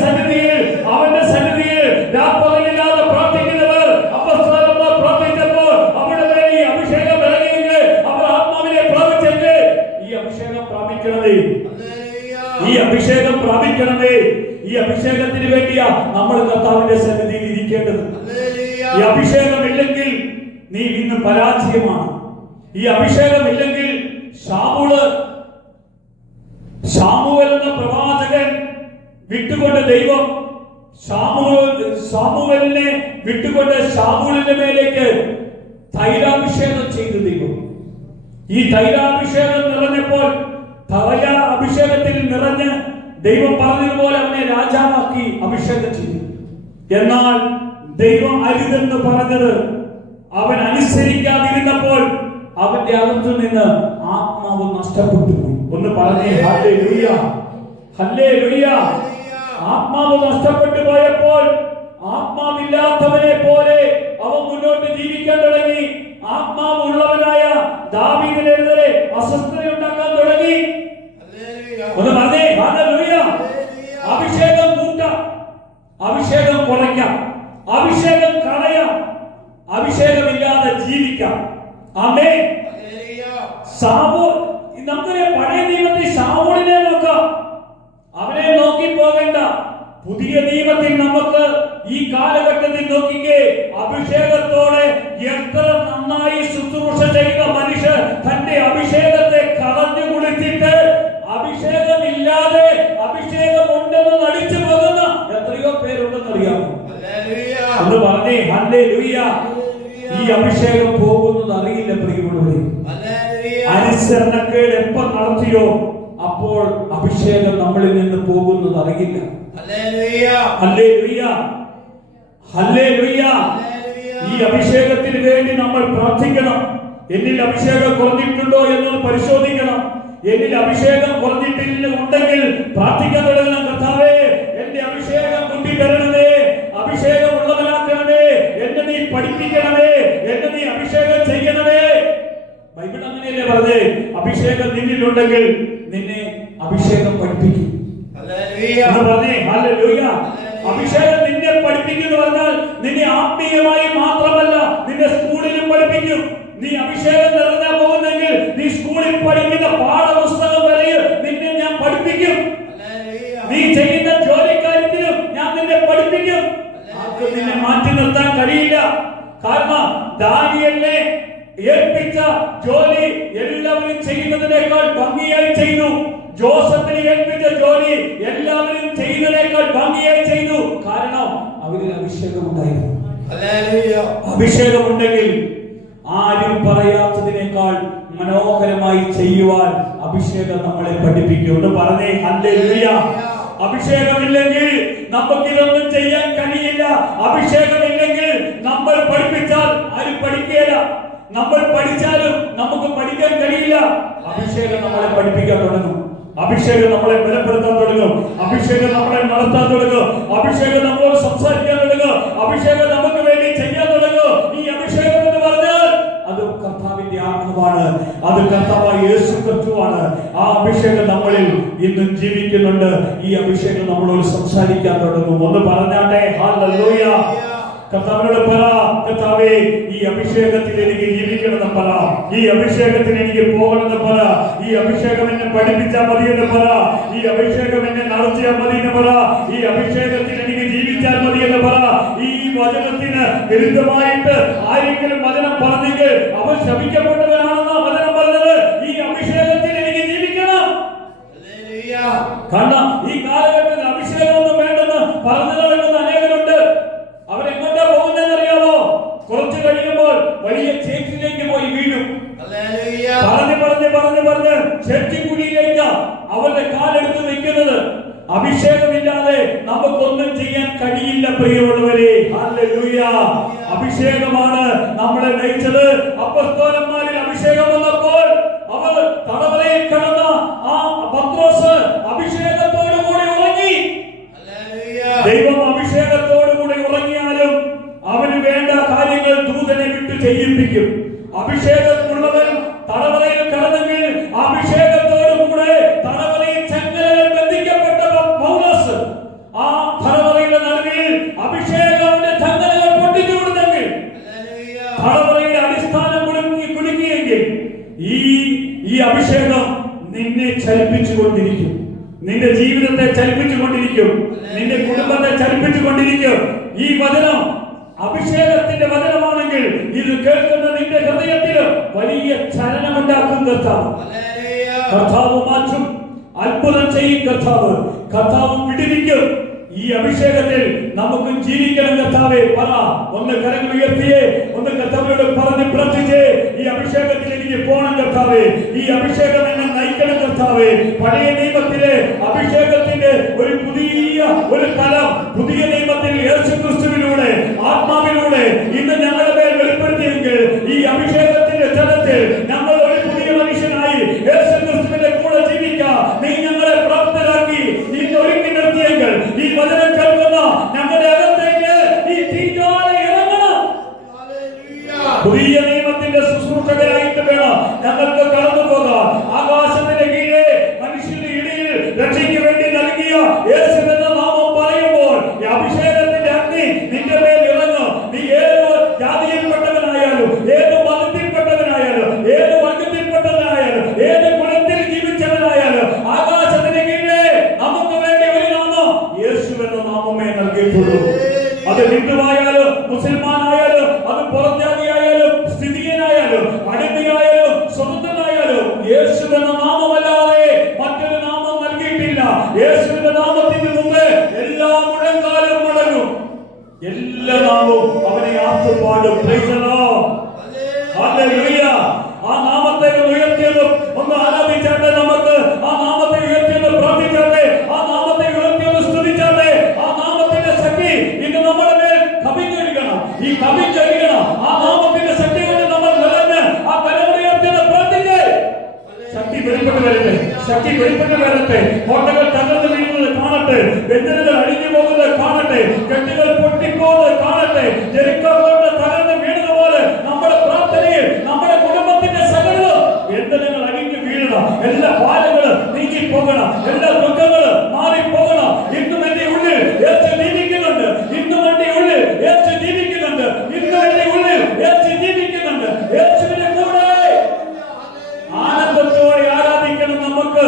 സന്നിധിയിൽ രാപ്പകലില്ലാതെ പ്രാർത്ഥിക്കുന്നവർ. അപ്പോസ്തലന്മാർ പ്രാർത്ഥിച്ചപ്പോൾ അവിടെ മേൽ ഈ അഭിഷേകം ഇറങ്ങിയെങ്കിൽ അവർ ആത്മാവിനെ പ്രാപിച്ചെങ്കിൽ ഈ അഭിഷേകം പ്രാപിക്കണമേ, ഈ അഭിഷേകം പ്രാപിക്കണമേ. ഈ അഭിഷേകത്തിന് വേണ്ടിയാ നമ്മൾ കർത്താവിന്റെ സന്നിധിയിൽ ഇരിക്കേണ്ടത്. ഈ അഭിഷേകം ഇല്ലെങ്കിൽ നീ ഇന്ന് പരാജയമാണ്. ഈ അഭിഷേകം ഇല്ലെങ്കിൽ ശാമൂവേൽ എന്ന പ്രവാചകൻ വിട്ടുകൊണ്ട് ദൈവം ശാമൂവേലിനെ വിട്ടുകൊണ്ട് ശാമൂലിന്റെ മേലേക്ക് തൈലാഭിഷേകം ചെയ്തു ദൈവം. ഈ തൈലാഭിഷേകം നിറഞ്ഞപ്പോൾ അഭിഷേകത്തിൽ നിറഞ്ഞ് ദൈവം പറഞ്ഞതുപോലെ അവനെ രാജാവാക്കി അഭിഷേകം ചെയ്തു. എന്നാൽ ദൈവം അരുതെന്ന് പറഞ്ഞത് അവൻ അനുസരിക്കാതിരുന്നപ്പോൾ അവന്റെ അകത്തു നിന്ന് ആത്മാവ് നഷ്ടപ്പെട്ടു പോയി. ഒന്ന് പറഞ്ഞേ ഹല്ലേലൂയ, ഹല്ലേലൂയ. ആത്മാവ് നഷ്ടപ്പെട്ടു പോയപ്പോൾ ആത്മാവില്ലാത്തവനെ പോലെ അവൻ മുന്നോട്ട് ജീവിക്കാൻ തുടങ്ങി. ആത്മാവ് ഉള്ളവനായ ദാവീദിനെതിരെ അസ്വസ്ഥതയുണ്ടാക്കാൻ തുടങ്ങി. ഒന്ന് പറഞ്ഞേ ഹല്ലേലൂയ. അഭിഷേകം കൂട്ടാം, അഭിഷേകം കുറയ്ക്കാം, അഭിഷേകം കളയാം, അഭിഷേകമില്ലാതെ ജീവിക്കാം. ആമേൻ. നമുക്ക് പഴയ നിയമത്തിൽ ശൗലിനെ നോക്കാം. അവനെ നോക്കി പോകേണ്ട. പുതിയ നിയമത്തിൽ നമുക്ക് ഈ കാലഘട്ടത്തിൽ നോക്കിക്കേ, അഭിഷേകത്തോടെ എത്ര നന്നായി ശുശ്രൂഷ ചെയ്ത മനുഷ്യർ തന്റെ അഭിഷേകത്തെ കളഞ്ഞു കുളിച്ചിട്ട് അഭിഷേകമില്ലാതെ അഭിഷേകമുണ്ടെന്ന് നടിച്ചു പോകുന്ന എത്രയോ പേരുണ്ടെന്ന് അറിയാമോ? എന്ന് പറഞ്ഞേ ഹല്ലേലൂയ. ഈ അഭിഷേകം പോകുന്നത് അറിയില്ല പ്രിയമുള്ളവരെ. അനുസരണക്കേട് എപ്പോ നടത്തിയോ അപ്പോൾ അഭിഷേകം നമ്മളിൽ നിന്ന് പോകുന്നത് അറിയില്ല. Hallelujah, hallelujah. ഈ അഭിഷേകത്തിന് വേണ്ടി നമ്മൾ പ്രാർത്ഥിക്കണം. എന്നിൽ അഭിഷേകം കുറഞ്ഞിട്ടുണ്ടോ എന്ന് പരിശോധിക്കണം. എന്നിൽ അഭിഷേകം കുറഞ്ഞിട്ടുണ്ടെങ്കിൽ പ്രാർത്ഥിക്കാൻ തുടങ്ങണം. കർത്താവേ, എന്റെ അഭിഷേകം കൂട്ടിത്തരണമേ, അഭിഷേകം ഉള്ളവനാക്കണമേ, എന്നെ നീ പഠിപ്പിക്കണമേ, എന്നെ നീ അഭിഷേകം ചെയ്യണമേ. ബൈബിൾ അങ്ങനെയല്ലേ പറഞ്ഞേ? അഭിഷേകം നിന്നിലുണ്ടെങ്കിൽ നിന്നെ അഭിഷേകം പഠിപ്പിക്കും. അഭിഷേകം നിന്നെ പഠിപ്പിക്കുന്നു പറഞ്ഞാൽ നിന്നെ ആത്മീയമായി മാത്രമല്ല നിന്നെ സ്കൂളിലും പഠിപ്പിക്കും. നീ അഭിഷേകം നിറഞ്ഞാൽ പോകുന്നെങ്കിൽ നീ സ്കൂളിൽ പഠിക്കുന്ന പാഠപുസ്തകം വരെ നിന്നെ ഞാൻ പഠിപ്പിക്കും. നീ ചെയ്യുന്ന ജോലിക്കാര്യത്തിലും ഞാൻ നിന്നെ പഠിപ്പിക്കും. ആർക്കും നിന്നെ മാറ്റി നിർത്താൻ കഴിയില്ല. കാരണം ദാനിയേലിനെ ഏൽപ്പിച്ച ജോലി എല്ലാവരും ചെയ്യുന്നതിനേക്കാൾ ഭംഗിയായി ചെയ്തു. ജോസഫിനെ ഏൽപ്പിച്ച ജോലി എല്ലാവരും ചെയ്യുന്നതിനേക്കാൾ ഭംഗിയായി ചെയ്തു. കാരണം അവരിൽ അഭിഷേകമുണ്ടായിരുന്നു. അഭിഷേകമുണ്ടെങ്കിൽ ആരും പറയാത്തതിനേക്കാൾ മനോഹരമായി ചെയ്യുവാൻ അഭിഷേകം നമ്മളെ പഠിപ്പിക്കും. എന്ന് പറഞ്ഞേ ഹല്ലേലൂയ. അഭിഷേകമില്ലെങ്കിൽ നമുക്കിതൊന്നും ചെയ്യാൻ കഴിയില്ല. അഭിഷേകമില്ലെങ്കിൽ നമ്മൾ പഠിപ്പിച്ചാൽ ആരും പഠിക്കുകയില്ല. നമ്മൾ പഠിച്ചാലും നമുക്ക് പഠിക്കാൻ കഴിയില്ല. അഭിഷേകം നമ്മളെ പഠിപ്പിക്കാൻ തുടങ്ങും. അഭിഷേകം നമ്മളെ ബലപ്പെടുത്താൻ തുടങ്ങും. അഭിഷേകം നമ്മളെ നടത്താൻ തുടങ്ങും. അഭിഷേകം നമ്മളോട് സംസാരിക്കാൻ തുടങ്ങും. അഭിഷേകം നമുക്ക് വേണ്ടി ചെയ്യാൻ തുടങ്ങും. ഈ അഭിഷേകം എന്ന് പറഞ്ഞാൽ അത് കർത്താവിന്റെ ആത്മാവാണ്. അത് കർത്താവായ യേശു ക്രിസ്തുവാണ്. ആ അഭിഷേകം നമ്മളിൽ ഇന്നും ജീവിക്കുന്നുണ്ട്. ഈ അഭിഷേകം നമ്മളോട് സംസാരിക്കാൻ തുടങ്ങും. ഒന്ന് പറഞ്ഞാട്ടെ ഹല്ലേലൂയ. കർത്താവിനോട് പറ, കർത്താവേ, ഈ അഭിഷേകത്തിൽ എനിക്ക് ജീവിക്കണമെന്ന് പറ. ഈ അഭിഷേകത്തിന് എനിക്ക് പോകണമെന്ന് പറ. ഈ അഭിഷേകം എന്നെ പഠിപ്പിച്ചാൽ മതി എന്ന് പറ. ഈ അഭിഷേകം എന്നെ നടത്തിയാൽ മതി എന്ന് പറ. ഈ അഭിഷേകത്തിൽ എനിക്ക് ജീവിച്ചാൽ മതി എന്ന് പറ. ഈ വചനത്തിന് വിരുദ്ധമായിട്ട് ആരെങ്കിലും വചനം പറഞ്ഞെങ്കിൽ അവൻ ശപിക്കപ്പെട്ടവനാണെന്ന വചനം പറഞ്ഞത്. ഈ അഭിഷേകത്തിൽ എനിക്ക് ജീവിക്കണം. കാരണം ഈ കാലഘട്ടത്തിൽ അഭിഷേകമൊന്നും വേണ്ടെന്ന് പറഞ്ഞു നടക്കുന്ന അനേകരുണ്ട്. അവരെങ്ങോട്ടാ പോകുന്നതെന്നറിയാമോ? കുറച്ചു കഴിയുമ്പോൾ വലിയ ചേറ്റിലേക്ക് പോയി വീഴും. പറഞ്ഞ് ചേറ്റിക്കുഴിയിലേക്ക് അവരുടെ കാലെടുത്ത് വെക്കുന്നത്. അഭിഷേകമില്ലാതെ നമുക്കൊന്നും ചെയ്യാൻ കഴിയില്ല പ്രിയമുള്ളവരെ. ഹല്ലേലൂയ. അഭിഷേകമാണ് നമ്മളെ നയിച്ചത്. അപ്പോസ്തലന്മാരിൽ അഭിഷേകം വന്നപ്പോൾ അവർ തടവറയിൽ കിടന്ന ആ പത്രോസ് അഭിഷേകത്തോടു കൂടി ഉറങ്ങി. ദൈവം അഭിഷേകത്തോടു കൂടി ഉറങ്ങിയാലും അവന് വേണ്ട കാര്യങ്ങൾ ദൂതനെ വിട്ട് ചെയ്യിപ്പിക്കും. അഭിഷേകമുള്ളവൻ തടവറയിൽ കിടന്നെങ്കിൽ അഭിഷേകത്തോടു കൂടെ തടവറയിൽ ചങ്ങലകൾ ബന്ധിക്കപ്പെട്ട പൗലോസ് ആ തടവറയുടെ നടുവിൽ അഭിഷേകത്തിന്റെ ചങ്ങലകൾ പൊട്ടിച്ചു കൊടുത്തെങ്കിൽ, തടവറയുടെ അടിസ്ഥാനം കുലുക്കിയെങ്കിൽ ഈ അഭിഷേകം നിന്നെ ചലിപ്പിച്ചുകൊണ്ടിരിക്കും. നിന്റെ ജീവിതത്തെ ചലിപ്പിച്ചുകൊണ്ടിരിക്കും. നിന്റെ കുടുംബത്തെ ചലിപ്പിച്ചുകൊണ്ടിരിക്കും. ഈ വചനം അഭിഷേകത്തിന്റെ വചനമാണെങ്കിൽ ഇത് കേൾക്കുന്ന നിന്റെ ഹൃദയത്തിൽ വലിയ ചലനമുണ്ടാക്കും. കർത്താവ് മാറ്റും, അത്ഭുതം ചെയ്യും. കർത്താവ് വിടുവിക്കും. ഈ അഭിഷേകത്തിൽ നമുക്ക് ജീവിക്കണം. കർത്താവേ പറ. ഒന്ന് കരങ്ങൾ ഉയർത്തിയേ, ഒന്ന് കർത്താവിനോട് പറഞ്ഞ് പ്രാർത്ഥിച്ചേ. ഈ അഭിഷേകത്തിൽ എനിക്ക് പോകണം കർത്താവേ. ഈ അഭിഷേകം എന്നെ നയിക്കണം കർത്താവേ. പഴയ നിയമത്തിലെ അഭിഷേകത്തിന്റെ ഒരു പുതിയ തലം പുതിയ നിയമത്തിൽ യേശുക്രിസ്തുവിലൂടെ ആത്മാവിലൂടെ ഇന്ന് ഞങ്ങളുടെ മേൽ വെളിപ്പെടുത്തിയെങ്കിൽ ഈ അഭിഷേകത്തിന്റെ തലത്തിൽ ഞങ്ങൾ ഒരു പുതിയ മനുഷ്യനായി യേശുക്രിസ്തുവിന്റെ കൂടെ ജീവിക്കാം. നീ ഞങ്ങളെ പ്രാപ്തരാക്കി നീ ഒരുക്കി നിർത്തിയെങ്കിൽ ഈ വചനം കേൾക്കുന്ന ഞങ്ങളുടെ അകത്തേക്ക് ഈ തീജ്വാല ഇറങ്ങണം. പുതിയ നിയമത്തിന്റെ ശുശ്രൂഷകരായിട്ട് വേണം ഞങ്ങൾക്ക് കടന്നു പോകാം. ആകാശത്തിന്റെ കീഴെ മനുഷ്യന്റെ ഇടയിൽ രക്ഷയ്ക്ക് വേണ്ടി നൽകിയ യേശു എന്ന നാമം പറയുമ്പോൾ ഈ അഭിഷേകം ജീവിക്കുള്ളൂ. അത് ഹിന്ദുവായാലും മുസൽമാനായാലും അത് പുറംജാതിയായാലും സ്ഥിതിയനായാലും അടിമയായാലും സ്വതന്ത്രനായാലും യേശുവെന്ന നാമമല്ലാതെ മറ്റൊരു നാമം നൽകിയിട്ടില്ല. യേശുവിന്റെ നാമത്തിന് മുമ്പ് എല്ലാ മുഴങ്കാലും മടങ്ങും, എല്ലാ നാമവും അവനെ ആർത്തുപാടും. Praise the Lord, hallelujah. ആ നാമത്തെ ഉയർത്തിയതും ഒന്ന് ആരാധിച്ചാട്ടെ. നമുക്ക് ആ നാമത്തെ ഉയർത്തിയത് പ്രാർത്ഥിച്ചാട്ടെ. ആ നാമത്തെ ഉയർത്തിയത് സ്തുതിച്ചാട്ടെ. ആ നാമത്തിന്റെ ശക്തി ഇന്ന് നമ്മുടെ മേൽ കവിഞ്ഞൊഴുകണം. ഈ കവിഞ്ഞൊഴുകണം ആ നാമത്തിന്റെ ശക്തി കൊണ്ട് നമ്മൾ നിറഞ്ഞ് ആ കരമുയർത്തിയത് പ്രാർത്ഥിച്ചേ. ശക്തി വെളിപ്പെട്ട് വരട്ടെ, ശക്തി വെളിപ്പെട്ട് വരട്ടെ. കോട്ടകൾ തകർന്നു വീഴുന്നത് കാണട്ടെ, ബന്ധനങ്ങൾ അഴിഞ്ഞു പോകുന്നത് കാണട്ടെ, കെട്ടുകൾ പൊട്ടിപ്പോകുന്നത് കാണട്ടെ. ജെറിക്കോ കോട്ട തകർന്ന് വീണതുപോലെ നമ്മുടെ പ്രാർത്ഥനയിൽ നമ്മുടെ കുടുംബത്തിന്റെ സകലവും ബന്ധനങ്ങൾ അഴിഞ്ഞു വീഴണം. എല്ലാ ഭാരങ്ങളും നീങ്ങി പോകണം, എല്ലാ ദുഃഖങ്ങളും മാറി പോകണം. ഇന്നും എന്റെ ഉള്ളിൽ യേശു ജീവിക്കുന്നുണ്ട്, ഇന്നും എന്റെ ഉള്ളിൽ യേശു ജീവിക്കുന്നുണ്ട്, ഇന്നും എന്റെ ഉള്ളിൽ യേശു ജീവിക്കുന്നുണ്ട്. യേശുവിന്റെ കൂടെ ആനന്ദത്തോടെ ആരാധിക്കണം. നമുക്ക്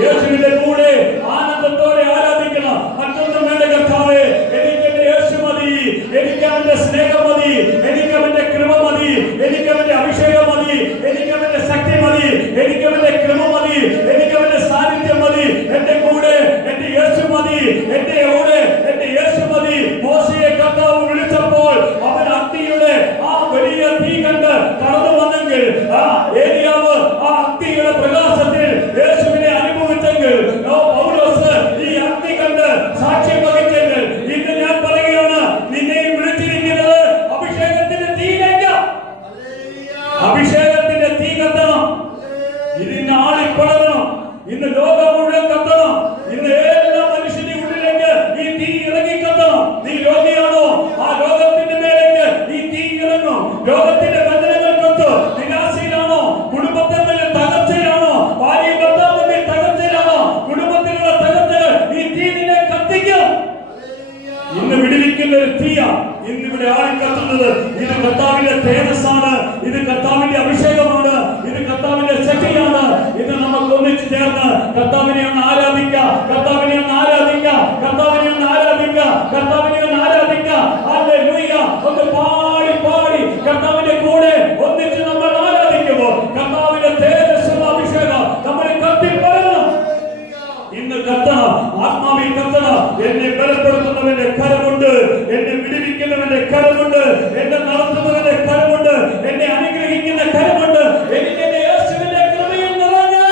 യേശുവിന്റെ കൂടെ ആനന്ദത്തോടെ ആരാധിക്കണം. മറ്റൊന്നും വേണ്ട കർത്താവേ, എനിക്ക് എന്റെ യേശു മതി, എനിക്ക് അവന്റെ സ്നേഹം മതി, എനിക്ക് അവന്റെ കൃപ മതി, എനിക്ക് അവന്റെ അഭിഷേകം മതി, എനിക്ക് അവന്റെ ശക്തി മതി, എനിക്ക് അവന്റെ കൃപ മതി, എനിക്ക് അവന്റെ സാന്നിധ്യം മതി. എന്റെ കൂടെ എന്റെ യേശു മതി, എന്റെ കൂടെ എന്റെ യേശു മതി. മോശയെ കർത്താവ് വിളിച്ചപ്പോൾ അവൻ അഗ്നിയുടെ ആ വലിയ തീ കണ്ട് കടന്നു വന്നെങ്കിൽ, ആ ഏലിയാവ് ആ അഗ്നിയുടെ പ്രകാശത്തിൽ യേശുവിനെ അനുഭവിച്ചെങ്കിൽ, പൗലോസ് ഈ അഗ്നി കണ്ട് സാക്ഷ്യം വഹിച്ചെങ്കിൽ, ഇന്ന് ഞാൻ പറയുകയാണ്, നിന്നെയും വിളിച്ചിരിക്കുന്നത് അഭിഷേകത്തിന്റെ തീയിലേക്ക്. അഭിഷേകത്തിന്റെ തീ കത്തണം. ഇതിന് ആളിപ്പടരണം. ഇന്ന് ലോകം മുഴുവൻ കത്തണം. ഇന്ന് എല്ലാ മനുഷ്യന്റെ ഉള്ളിലേക്ക് ഈ തീ ഇറങ്ങി കത്തണം. നീ രോഗിയാണോ? ആ രോഗത്തിന്റെ മേലേക്ക് ഈ തീ ഇറങ്ങും. രോഗത്തിന്റെ ബന്ധനങ്ങൾ കത്തോ. നിരാശയിലാണോ? കുടുംബത്തിൽ തകർച്ചയിലാണോ? ഭാര്യ ഭർത്താവിന്റെ തകർച്ചയിലാണോ? കുടുംബത്തിലുള്ള തകർച്ചകൾ ഈ തീ നിന്നെ കത്തിക്കും. ഇന്ന് വിടുവിക്കുന്ന ഒരു തീയ ഇന്നിവിടെ ആളിക്കത്തുന്നത്. ഇത് കർത്താവിന്റെ തേജസ്സാണ്, ഇത് കർത്താവിന്റെ അഭിഷേകമാണ്, ഇത് കർത്താവിന്റെ ശക്തിയാണ്. ഇത് നമുക്ക് ഒന്നിച്ചു ചേർന്ന് കർത്താവിനെ ഒന്ന് ആരാധിക്കാം, കർത്താവിനെ ഒന്ന് ആരാധിക്കാം, കർത്താവിനെ ഒന്ന് ആരാധിക്കാം, കർത്താവിനെ ഒന്ന് ആരാധിക്കാം. ഹല്ലേലൂയ. ഒന്ന് പാടി പാടി കർത്താവിന്റെ കൂടെ ഒന്നിച്ച് നമ്മൾ ആരാധിക്കുമ്പോൾ കർത്താവിന്റെ തേജസ്സുള്ള അഭിഷേകം നമ്മളെ കത്തിപ്പറയണം. ഇന്ന് കത്തണം, ആത്മാവിൽ കത്തണം. എന്നെ ബലപ്പെടുത്തുന്നവന്റെ കരമുണ്ട്, എന്നെ വിടുവിക്കുന്നവന്റെ കരമുണ്ട്, എന്നെ നടത്തുന്നവന്റെ കരമുണ്ട്, എന്നെ അനുഗ്രഹിക്കുന്ന കരമുണ്ട്. എനിക്ക് എന്റെ യേശുവിന്റെ കൃപയിൽ നിറഞ്ഞ്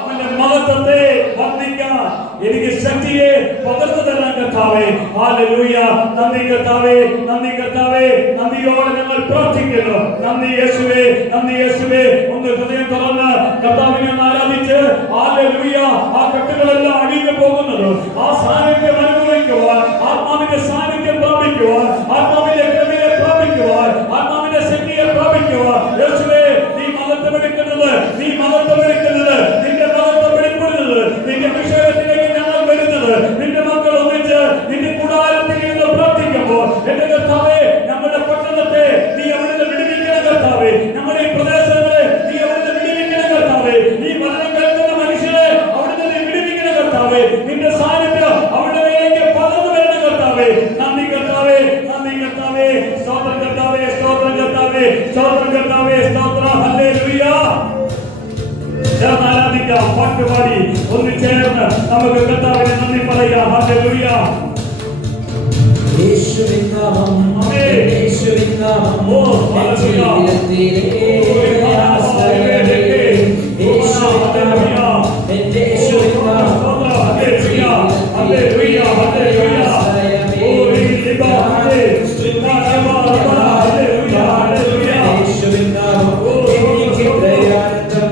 അവന്റെ മഹത്വത്തെ വർദ്ധിക്കാൻ എനിക്ക് ശക്തിയെ പകർന്നു തരാൻ കർത്താവേ. ഹല്ലേലൂയ. നന്ദി കർത്താവേ, നന്ദി കർത്താവേ. നന്ദിയോടെ ഞങ്ങൾ പ്രാർത്ഥിക്കുന്നു. നന്ദി യേശുവേ, നന്ദി യേശുവേ. ഒന്ന് ഹൃദയം തുറന്ന് കർത്താവിനെ ആരാധിച്ച് ഹല്ലേലൂയ. ആ കെട്ടുകളെല്ലാം അടിഞ്ഞു പോകുന്നത് ആ സാന്നിധ്യം അനുഭവിക്കുവാൻ, ആത്മാവിന്റെ സാന്നിധ്യം പ്രാപിക്കുവാൻ, ആത്മാവിന്റെ കൃപയെ പ്രാപിക്കുവാൻ, ആത്മാവിന്റെ ശക്തിയെ പ്രാപിക്കുവാൻ. യേശുവേ, നീ മഹത്വമെടുക്കുന്നത്, നീ മഹത്വമെടുക്കുന്നത്, നിന്റെ മഹത്വം വെളിപ്പെടുന്നത്, നിന്റെ അഭിഷേകത്തിലേക്ക് ഞങ്ങൾ വരുന്നത്, നിന്റെ മക്കൾ ഒന്നിച്ച് നിന്റെ കൂടാരത്തിൽ നിന്ന് പ്രാർത്ഥിക്കുമ്പോൾ എന്റെ കർത്താവേ, നമ്മുടെ പട്ടണത്തെ നീ അവിടുന്ന് വിടുവിക്കണം കർത്താവേ. നമ്മുടെ ഈ പ്രദേശങ്ങളെ നീ അവിടുന്ന് വിടുവിക്കണം കർത്താവേ. ഈ വചനം കേൾക്കുന്ന മനുഷ്യരെ അവിടുന്ന് നീ വിടുവിക്കണം കർത്താവേ. നിന്റെ സാന്നിധ്യം അവിടെ മേലേക്ക് പകർന്നു വരണം കർത്താവേ. നന്ദി കർത്താവേ, നന്ദി കർത്താവേ. സ്തോത്രം കർത്താവേ, സ്തോത്രം കർത്താവേ, സ്തോത്രം കർത്താവേ, സ്തോത്രം. ഹല്ലേലൂയ. ചേർന്ന് ആരാധിക്കാം, പാട്ടുപാടി ഒന്ന് ചേർന്ന് നമുക്ക് കർത്താവിനെ നന്ദി പറയാം. ഹല്ലേലൂയ. യേശുവിൻ നാമം, യേശുവിൻ നാമം, യേശുവിൻ നാമം, യേശുവിൻ നാമം, യേശുവിൻ നാമം. Hallelujah, hallelujah. ഓ ലിബാ ഹല്ലേലൂയ, ഹല്ലേലൂയ, ഹല്ലേലൂയ. യേശുവിൻ നാമം എനിക്ക് ദയാനന്ദം,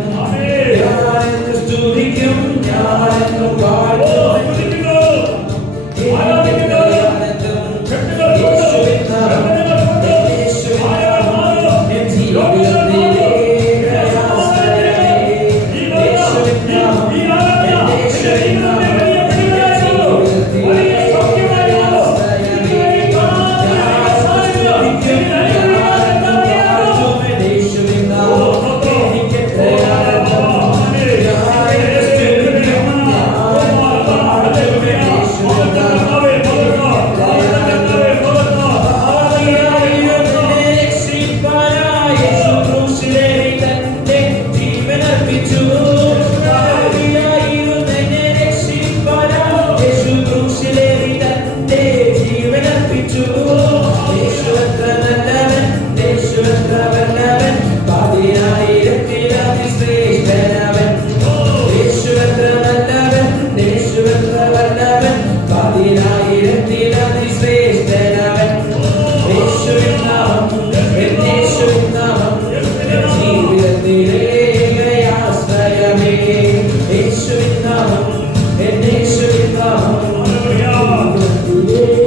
ഞാനെന്ന് സ്തുതിക്കും, ഞാനെന്ന് പാടും. യേശുവിൻ നാമം, യേശുവിൻ നാമം, Hallelujah.